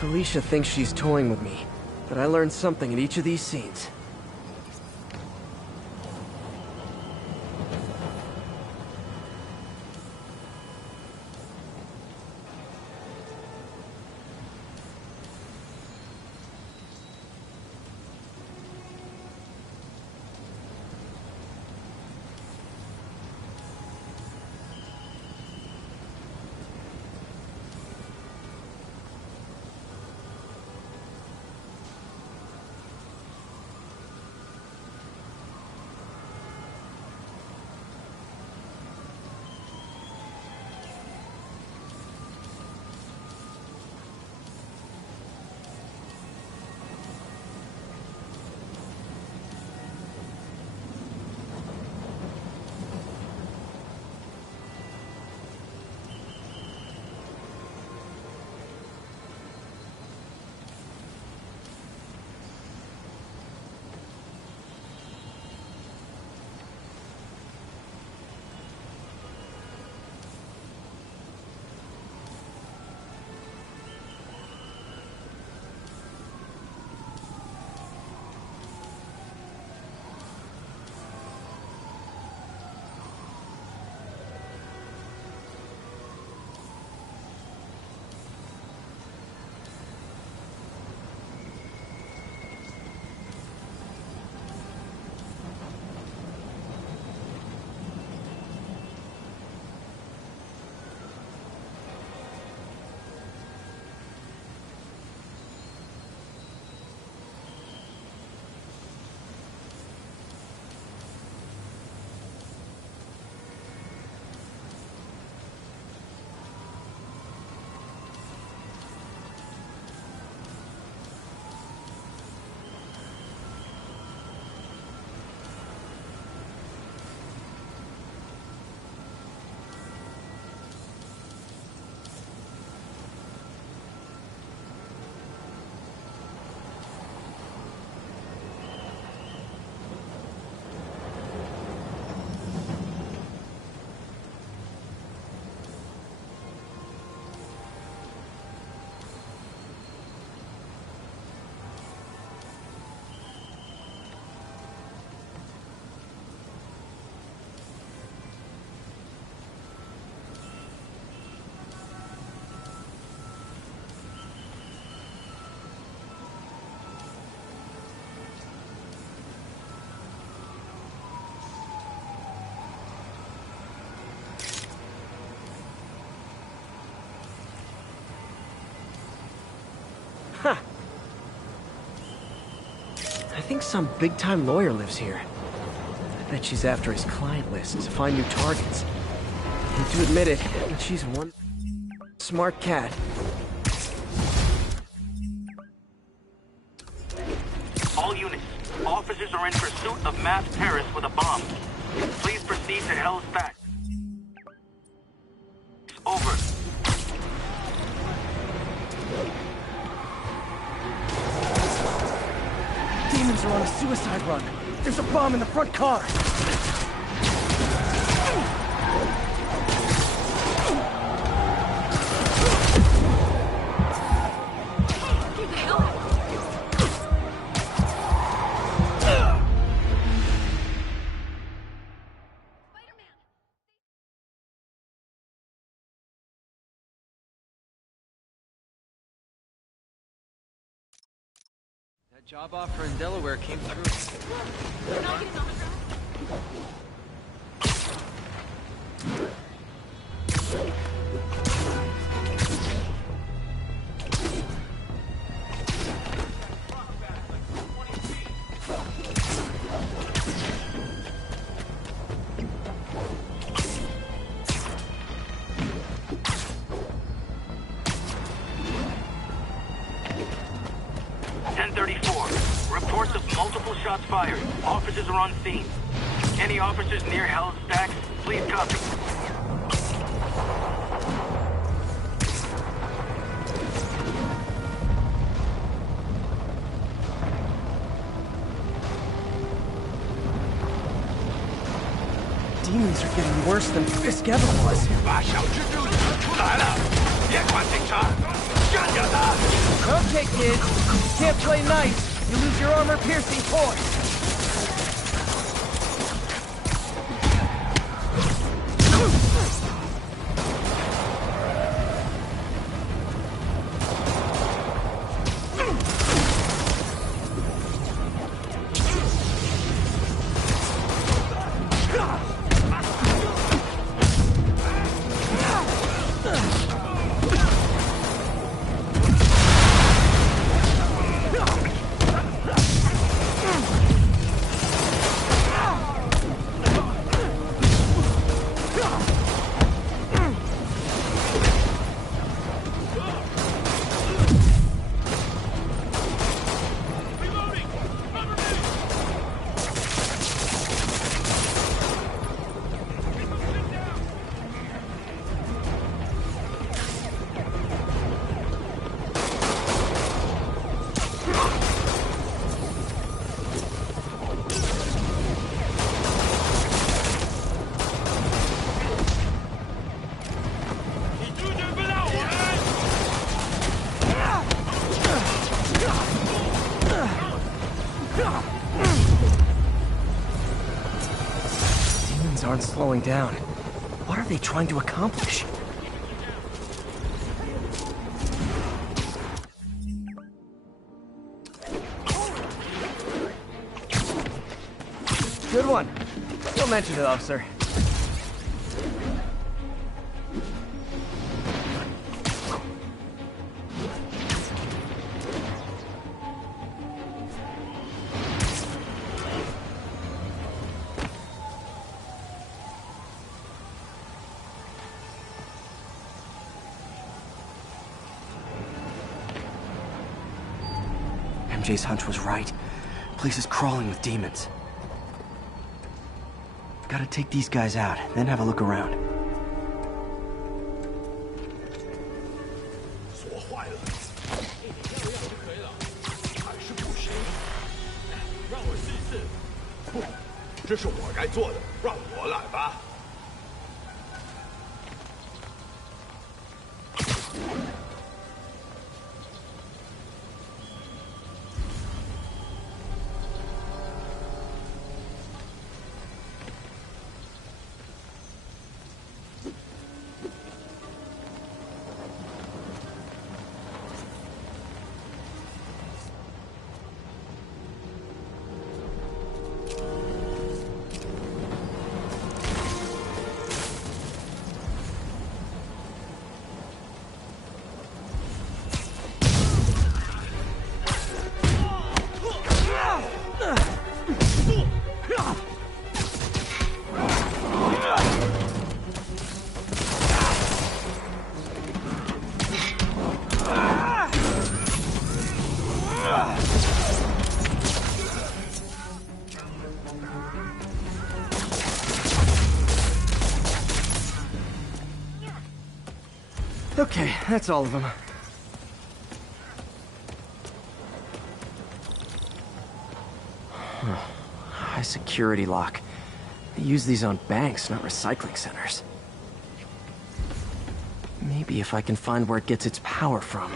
Felicia thinks she's toying with me, but I learned something in each of these scenes. Huh. I think some big-time lawyer lives here. I bet she's after his client list to find new targets. I hate to admit it, but she's one smart cat. All units, officers are in pursuit of mass terrorists with a bomb. Please proceed to Hell's Back. Over. Demons are on a suicide run. There's a bomb in the front car. That job offer in Delaware came through. 1034. Reports of multiple shots fired. Officers are on scene. Any officers near Hell's Stacks, please copy. Demons are getting worse than Fisk ever was. 把小蜘蛛出来了，别管警察，干掉他！ Okay, kid. You can't play nice. You lose your armor-piercing force. Demons aren't slowing down. What are they trying to accomplish? Good one. Don't mention it, officer. MJ's hunch was right. Place is crawling with demons. Gotta take these guys out, then have a look around. 锁坏了，要就可以了，还是不行。让我试试。不，这是我该做的，让我来吧。Okay, that's all of them. High security lock. They use these on banks, not recycling centers. Maybe if I can find where it gets its power from.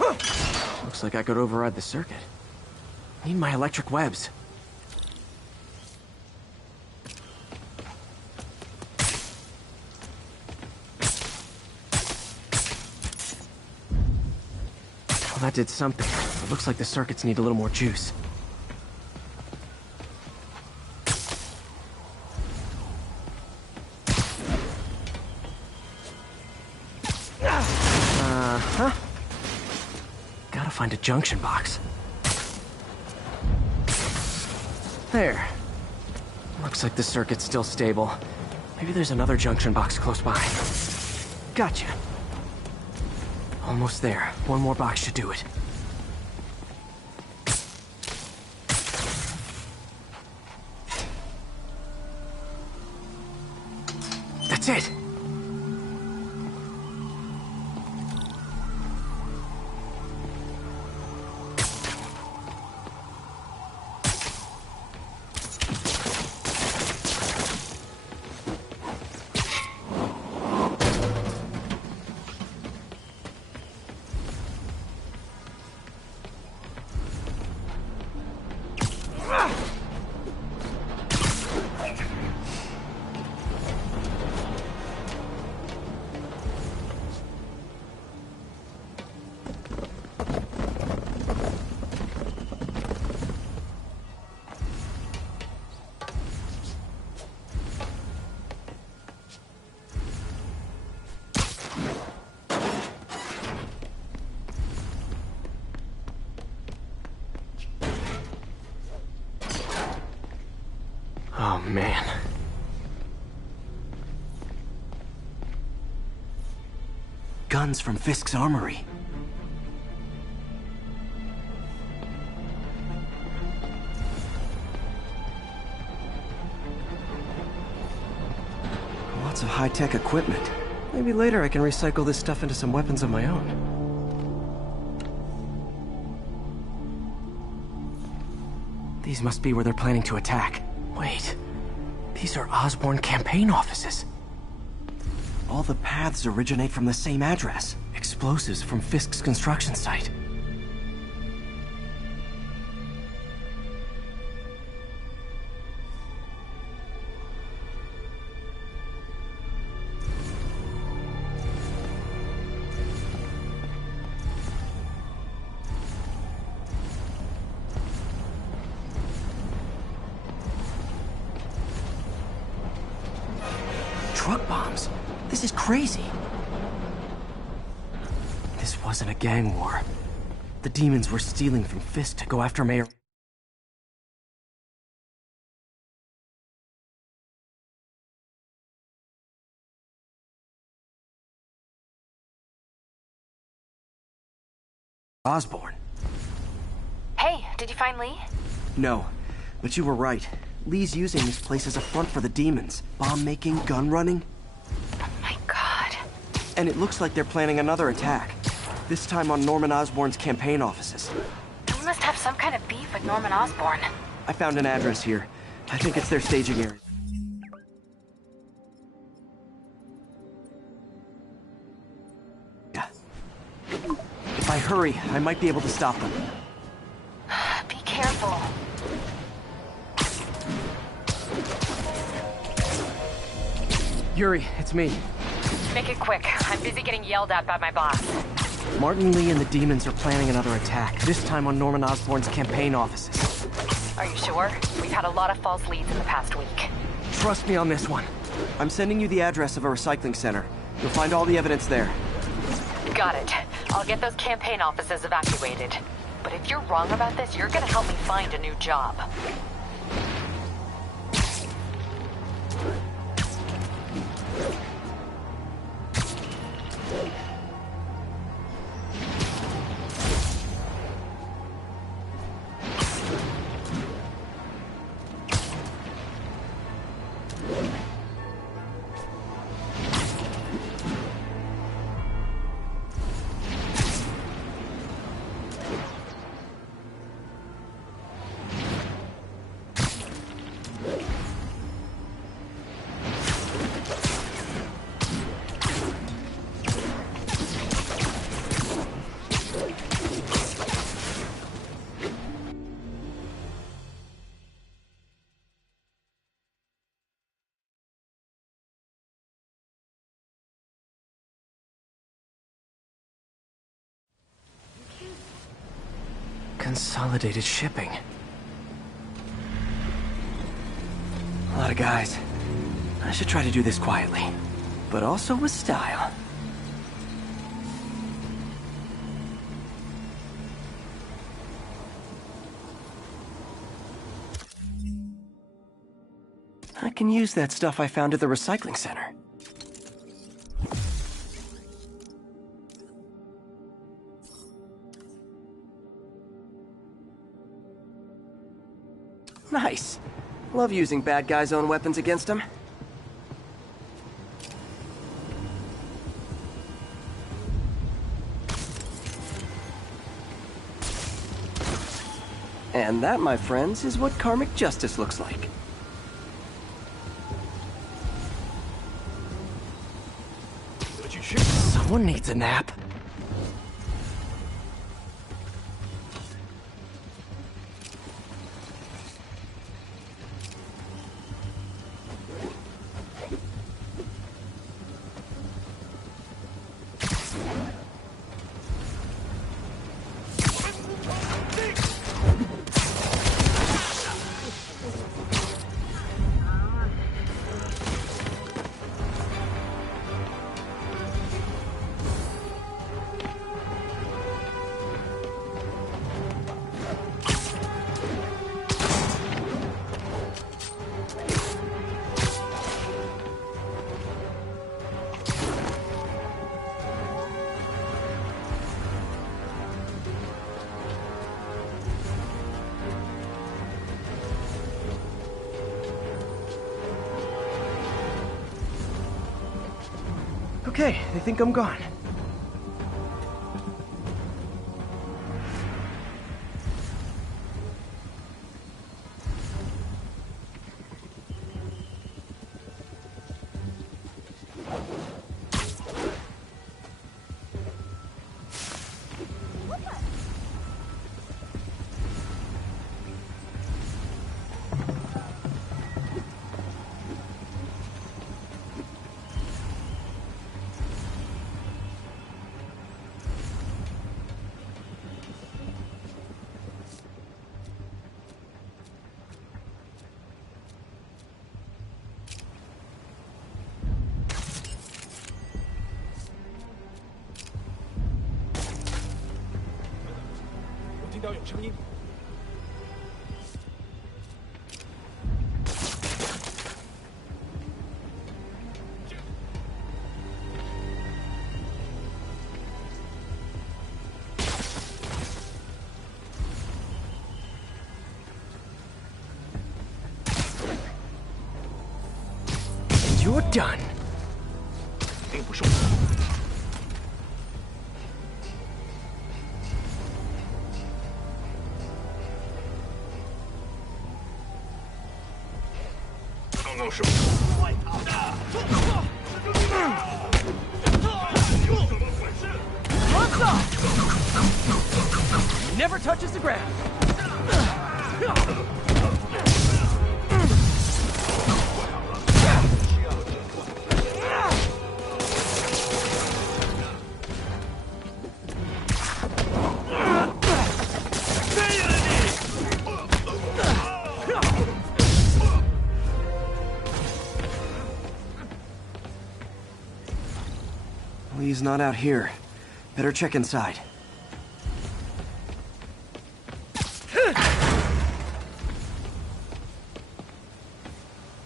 Looks like I could override the circuit. Need my electric webs. Well, that did something. It looks like the circuits need a little more juice. Uh-huh. Gotta find a junction box. There. Looks like the circuit's still stable. Maybe there's another junction box close by. Gotcha. Almost there. One more box should do it. That's it! Oh, man. Guns from Fisk's armory. Lots of high-tech equipment. Maybe later I can recycle this stuff into some weapons of my own. These must be where they're planning to attack. Wait, these are Osborn campaign offices. All the paths originate from the same address. Explosives from Fisk's construction site. Truck bombs? This is crazy. This wasn't a gang war. The demons were stealing from Fisk to go after Mayor... Osborn. Hey, did you find Lee? No, but you were right. Lee's using this place as a front for the demons. Bomb-making, gun-running. Oh my god. And it looks like they're planning another attack. This time on Norman Osborn's campaign offices. We must have some kind of beef with Norman Osborn. I found an address here. I think it's their staging area. If I hurry, I might be able to stop them. Be careful. Yuri, it's me. Make it quick. I'm busy getting yelled at by my boss. Martin Lee and the demons are planning another attack, this time on Norman Osborn's campaign offices. Are you sure? We've had a lot of false leads in the past week. Trust me on this one. I'm sending you the address of a recycling center. You'll find all the evidence there. Got it. I'll get those campaign offices evacuated. But if you're wrong about this, you're gonna help me find a new job. Consolidated shipping. A lot of guys. I should try to do this quietly, but also with style. I can use that stuff I found at the recycling center. Nice. Love using bad guys' own weapons against them. And that, my friends, is what karmic justice looks like. Someone needs a nap. Okay, they think I'm gone. You're done. 并不是我。刚刚是我。外逃的。有什么本事 What's up? Never touches the ground. Lee's not out here. Better check inside.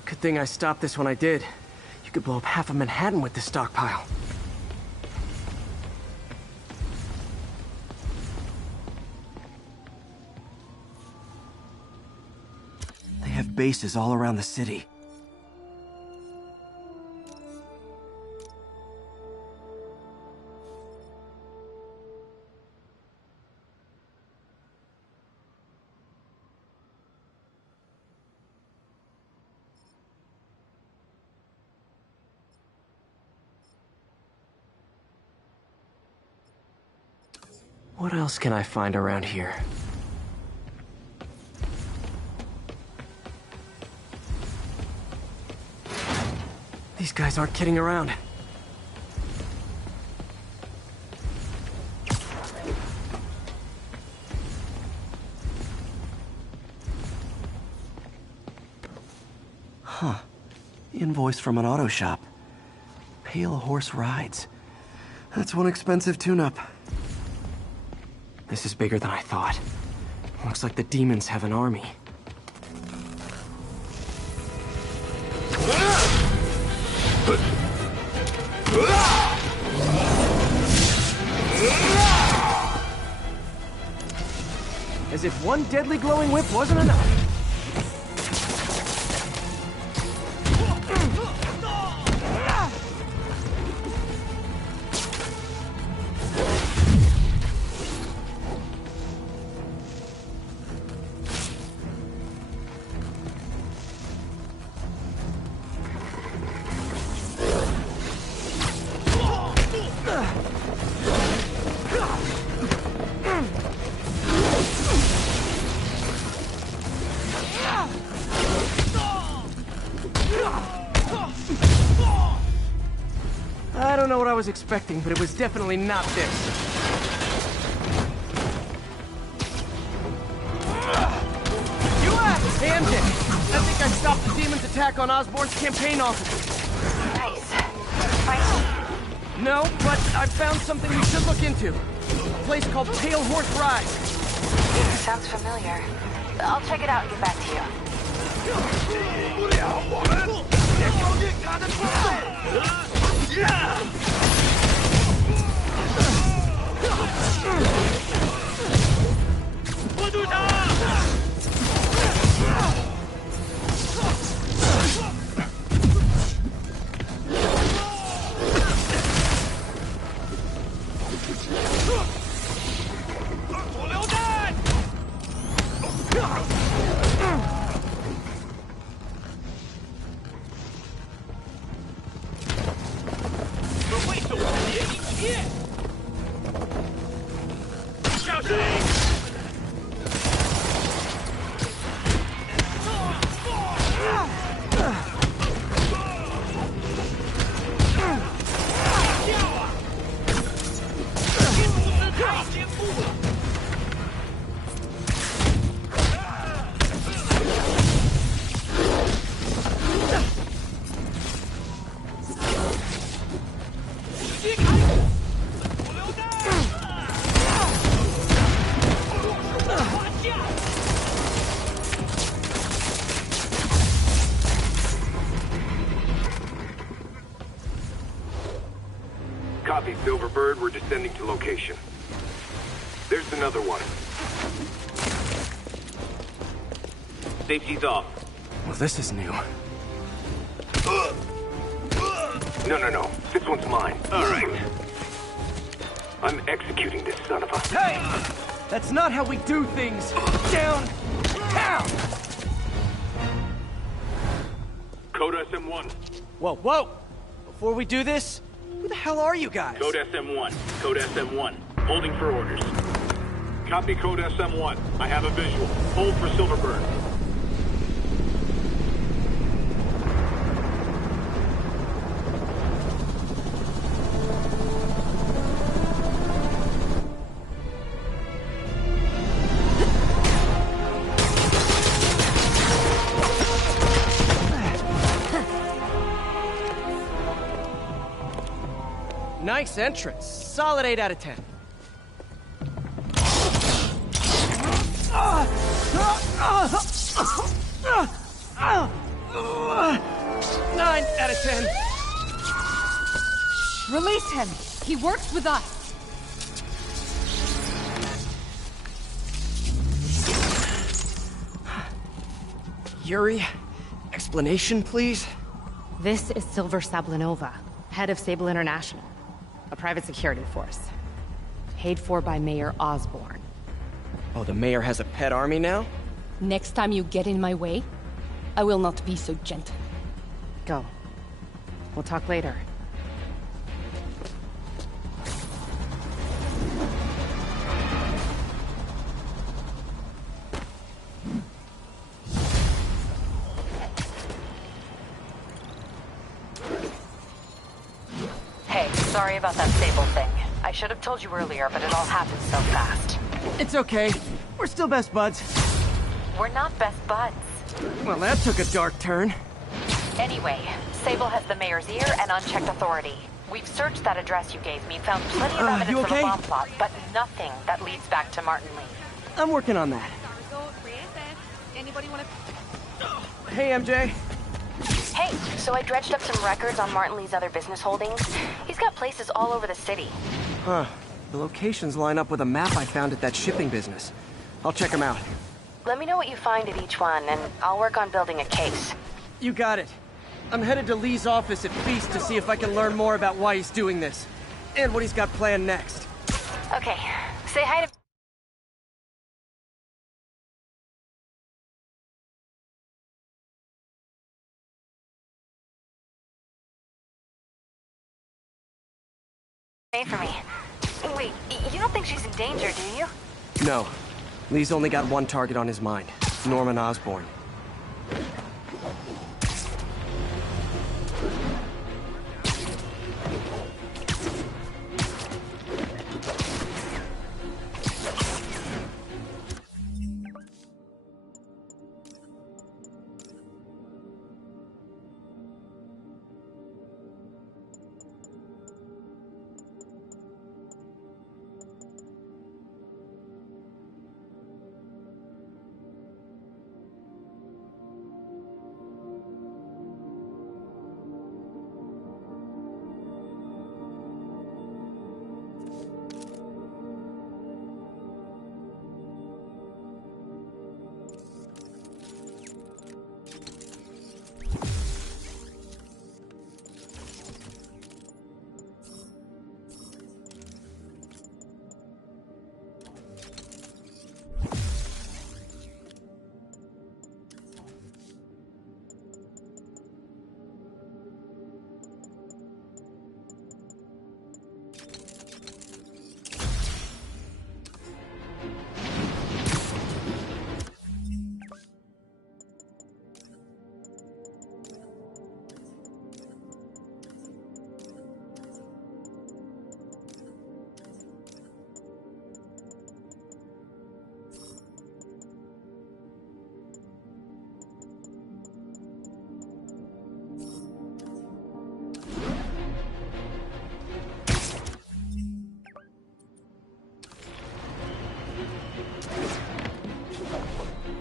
Good thing I stopped this when I did. You could blow up half of Manhattan with this stockpile. They have bases all around the city. What else can I find around here? These guys aren't kidding around. Invoice from an auto shop. Pale Horse Rides. That's one expensive tune-up. This is bigger than I thought. Looks like the demons have an army. As if one deadly glowing whip wasn't enough. I don't know what I was expecting, but it was definitely not this. You asked! Hey, MJ. I think I stopped the demon's attack on Osborn's campaign office. Nice. Fight. No, but I found something we should look into. A place called Pale Horse Ride. Sounds familiar. I'll check it out and get back to you. Copy, Silverbird. We're descending to location. There's another one. Safety's off. Well, this is new. No. This one's mine. All right. I'm executing this son of a... Hey! That's not how we do things. Down! Down! Code SM1. Whoa! Before we do this, who the hell are you guys? Code SM1. Code SM1. Holding for orders. Copy Code SM1. I have a visual. Hold for Silverbird. Nice entrance. Solid 8 out of 10. 9 out of 10. Release him. He works with us. Yuri, explanation, please? This is Silver Sablinova, head of Sable International, a private security force. Paid for by Mayor Osborn. Oh, the mayor has a pet army now? Next time you get in my way, I will not be so gentle. Go. We'll talk later. Hey, sorry about that Sable thing. I should have told you earlier, but it all happened so fast. It's okay. We're still best buds. We're not best buds. Well, that took a dark turn. Anyway, Sable has the mayor's ear and unchecked authority. We've searched that address you gave me, found plenty of evidence you okay? of a bomb plot, but nothing that leads back to Martin Lee. I'm working on that. Anybody want to... Hey, MJ. Hey, so I dredged up some records on Martin Lee's other business holdings. He's got places all over the city. Huh. The locations line up with a map I found at that shipping business. I'll check them out. Let me know what you find at each one, and I'll work on building a case. You got it. I'm headed to Lee's office at Feast to see if I can learn more about why he's doing this. And what he's got planned next. Okay, say hi to... for me. Wait, you don't think she's in danger, do you? No. Lee's only got one target on his mind. Norman Osborn.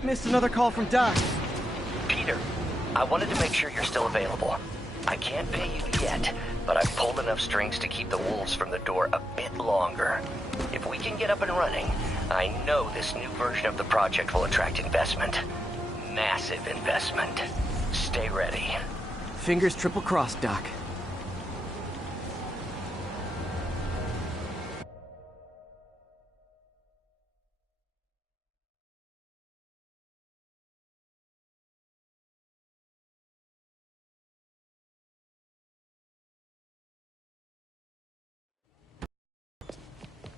Missed another call from Doc. Peter, I wanted to make sure you're still available. I can't pay you yet, but I've pulled enough strings to keep the wolves from the door a bit longer. If we can get up and running, I know this new version of the project will attract investment. Massive investment. Stay ready. Fingers triple crossed, Doc.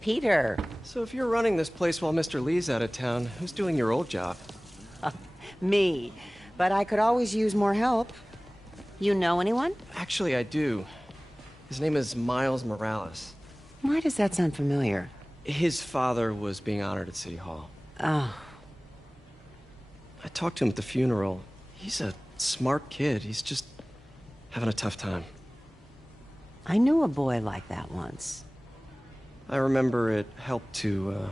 Peter. So if you're running this place while Mr. Lee's out of town, who's doing your old job? Me. But I could always use more help. You know anyone? Actually, I do. His name is Miles Morales. Why does that sound familiar? His father was being honored at City Hall. Oh. I talked to him at the funeral. He's a smart kid. He's just having a tough time. I knew a boy like that once. I remember it helped to,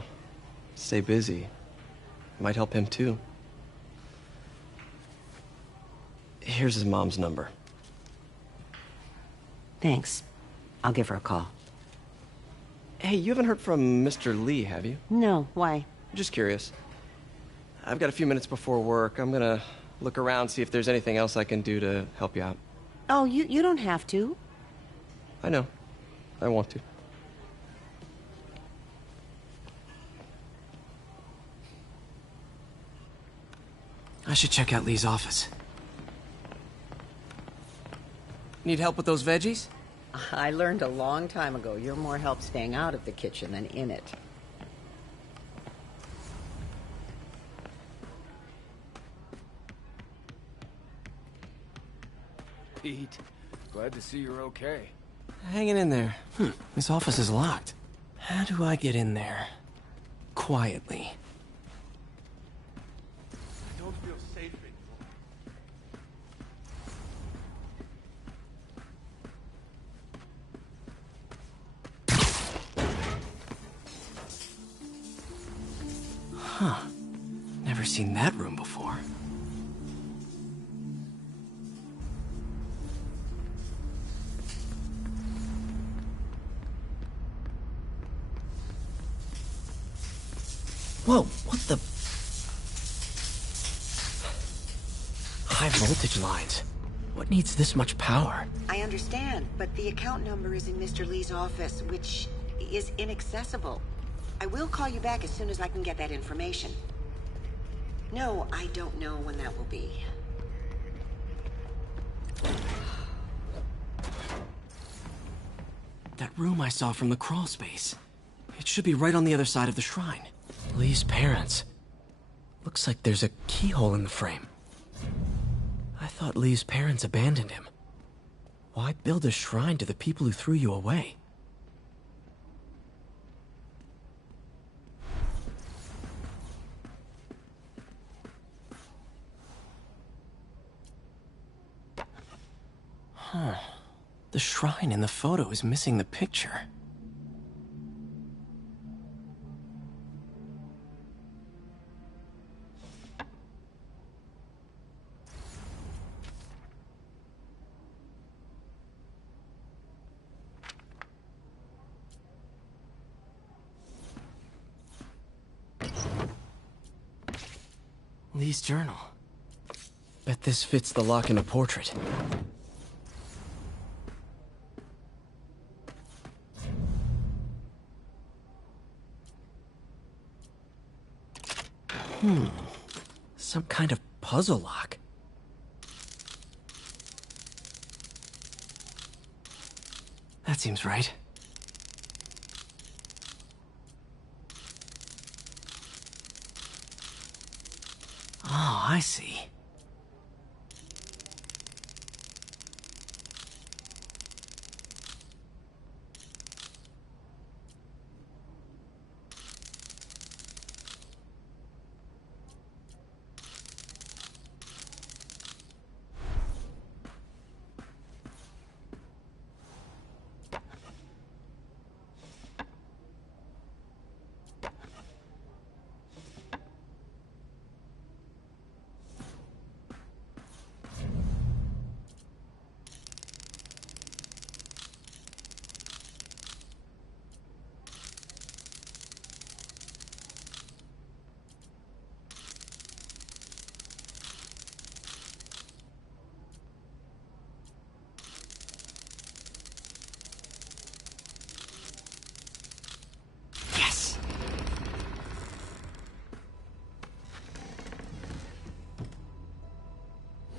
stay busy. Might help him, too. Here's his mom's number. Thanks. I'll give her a call. Hey, you haven't heard from Mr. Lee, have you? No, why? Just curious. I've got a few minutes before work. I'm gonna look around, see if there's anything else I can do to help you out. Oh, you don't have to. I know. I want to. I should check out Lee's office. Need help with those veggies? I learned a long time ago you're more help staying out of the kitchen than in it. Pete, glad to see you're okay. Hanging in there. This office is locked. How do I get in there? Quietly. I don't feel safe Huh. Never seen that room before. Whoa, what the... High voltage lines. What needs this much power? I understand, but the account number is in Mr. Lee's office, which is inaccessible. I will call you back as soon as I can get that information. No, I don't know when that will be. That room I saw from the crawl space. It should be right on the other side of the shrine. Lee's parents. Looks like there's a keyhole in the frame. I thought Lee's parents abandoned him. Why build a shrine to the people who threw you away? Huh. The shrine in the photo is missing the picture. Lee's journal. Bet this fits the lock in a portrait. Some kind of puzzle lock. That seems right. Oh, I see.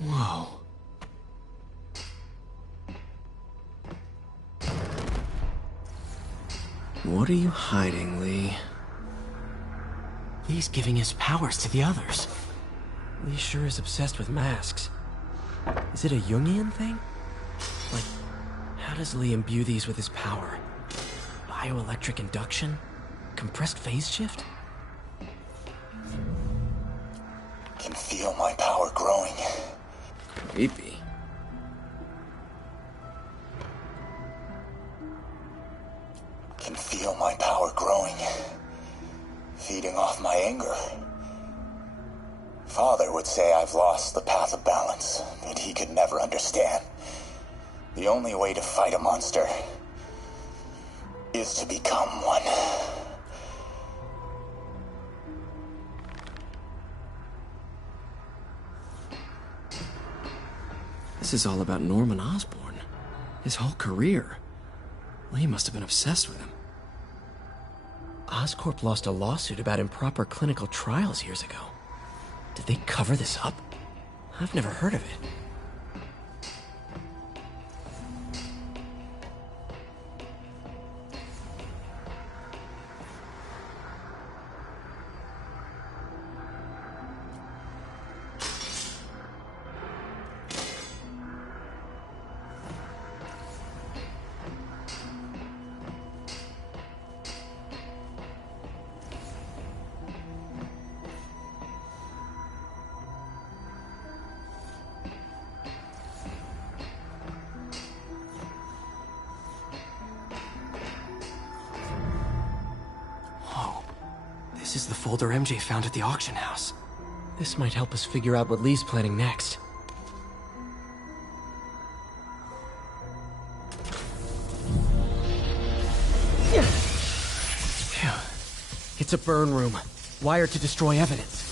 Whoa. What are you hiding, Lee? Lee's giving his powers to the others. Lee sure is obsessed with masks. Is it a Jungian thing? Like, how does Lee imbue these with his power? Bioelectric induction? Compressed phase shift? Can feel my power growing. Creepy. Can feel my power growing. Feeding off my anger. Father would say I've lost the path of balance, but he could never understand. The only way to fight a monster is to become one. This is all about Norman Osborn. His whole career. Lee must have been obsessed with him. Oscorp lost a lawsuit about improper clinical trials years ago. Did they cover this up? I've never heard of it. This is the folder MJ found at the auction house. This might help us figure out what Lee's planning next. Phew. It's a burn room, wired to destroy evidence.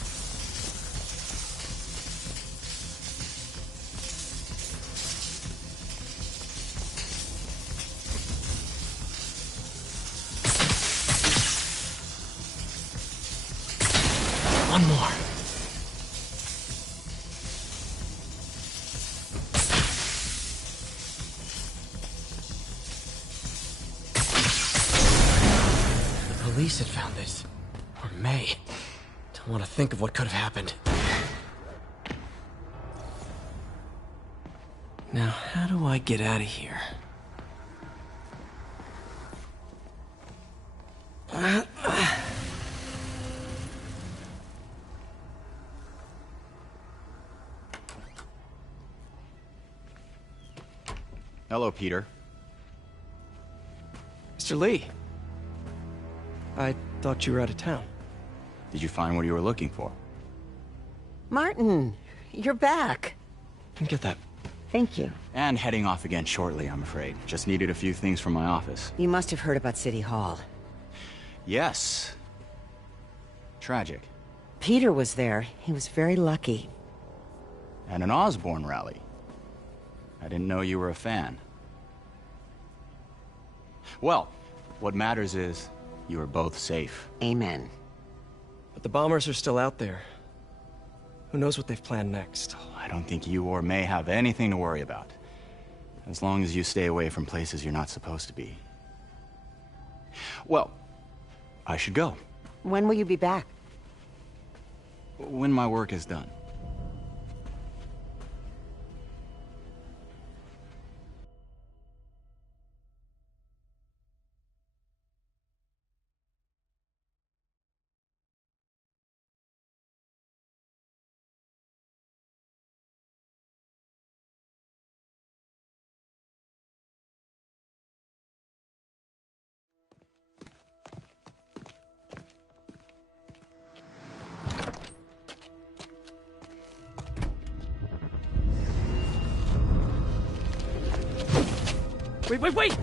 One more. The police had found this. Or May. Don't want to think of what could have happened. Now, how do I get out of here? Hello, Peter. Mr. Lee. I thought you were out of town. Did you find what you were looking for? Martin, you're back. Can get that. Thank you. And heading off again shortly, I'm afraid. Just needed a few things from my office. You must have heard about City Hall. Yes. Tragic. Peter was there. He was very lucky. At an Osborn rally. I didn't know you were a fan. Well, what matters is you are both safe. Amen. But the bombers are still out there. Who knows what they've planned next? I don't think you or May have anything to worry about. As long as you stay away from places you're not supposed to be. Well, I should go. When will you be back? When my work is done. Wait!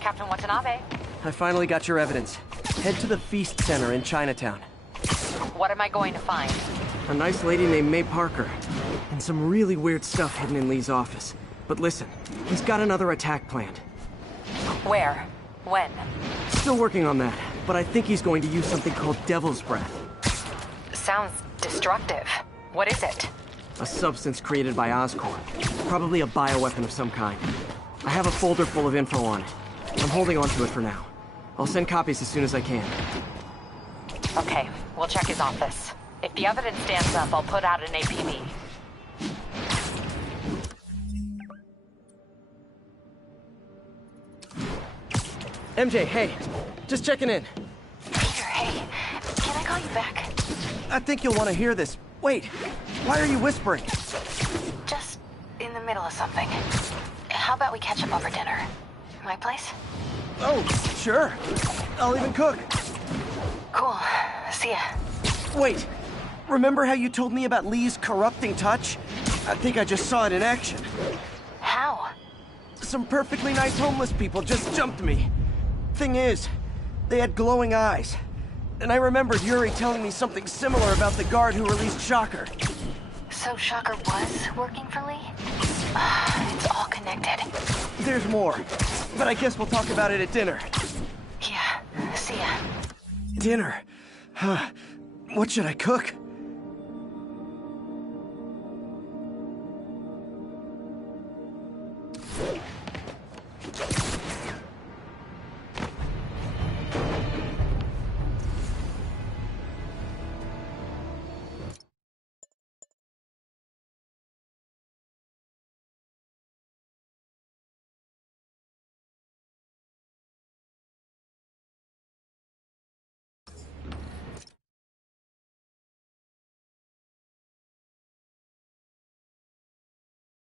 Captain Watanabe. I finally got your evidence. Head to the Feast Center in Chinatown. What am I going to find? A nice lady named May Parker. And some really weird stuff hidden in Lee's office. But listen, he's got another attack planned. Where? When? Still working on that, but I think he's going to use something called Devil's Breath. Sounds destructive. What is it? A substance created by Oscorp. Probably a bioweapon of some kind. I have a folder full of info on it. I'm holding on to it for now. I'll send copies as soon as I can. Okay, we'll check his office. If the evidence stands up, I'll put out an APB. MJ, hey. Just checking in. Peter, hey. Can I call you back? I think you'll want to hear this. Wait, why are you whispering? Just in the middle of something. How about we catch up over dinner? My place? Oh, sure. I'll even cook. Cool. See ya. Wait, remember how you told me about Lee's corrupting touch? I think I just saw it in action. How? Some perfectly nice homeless people just jumped me. Thing is, they had glowing eyes. And I remembered Yuri telling me something similar about the guard who released Shocker. So Shocker was working for Lee? It's all connected. There's more, but I guess we'll talk about it at dinner. Yeah, see ya. Dinner? What should I cook?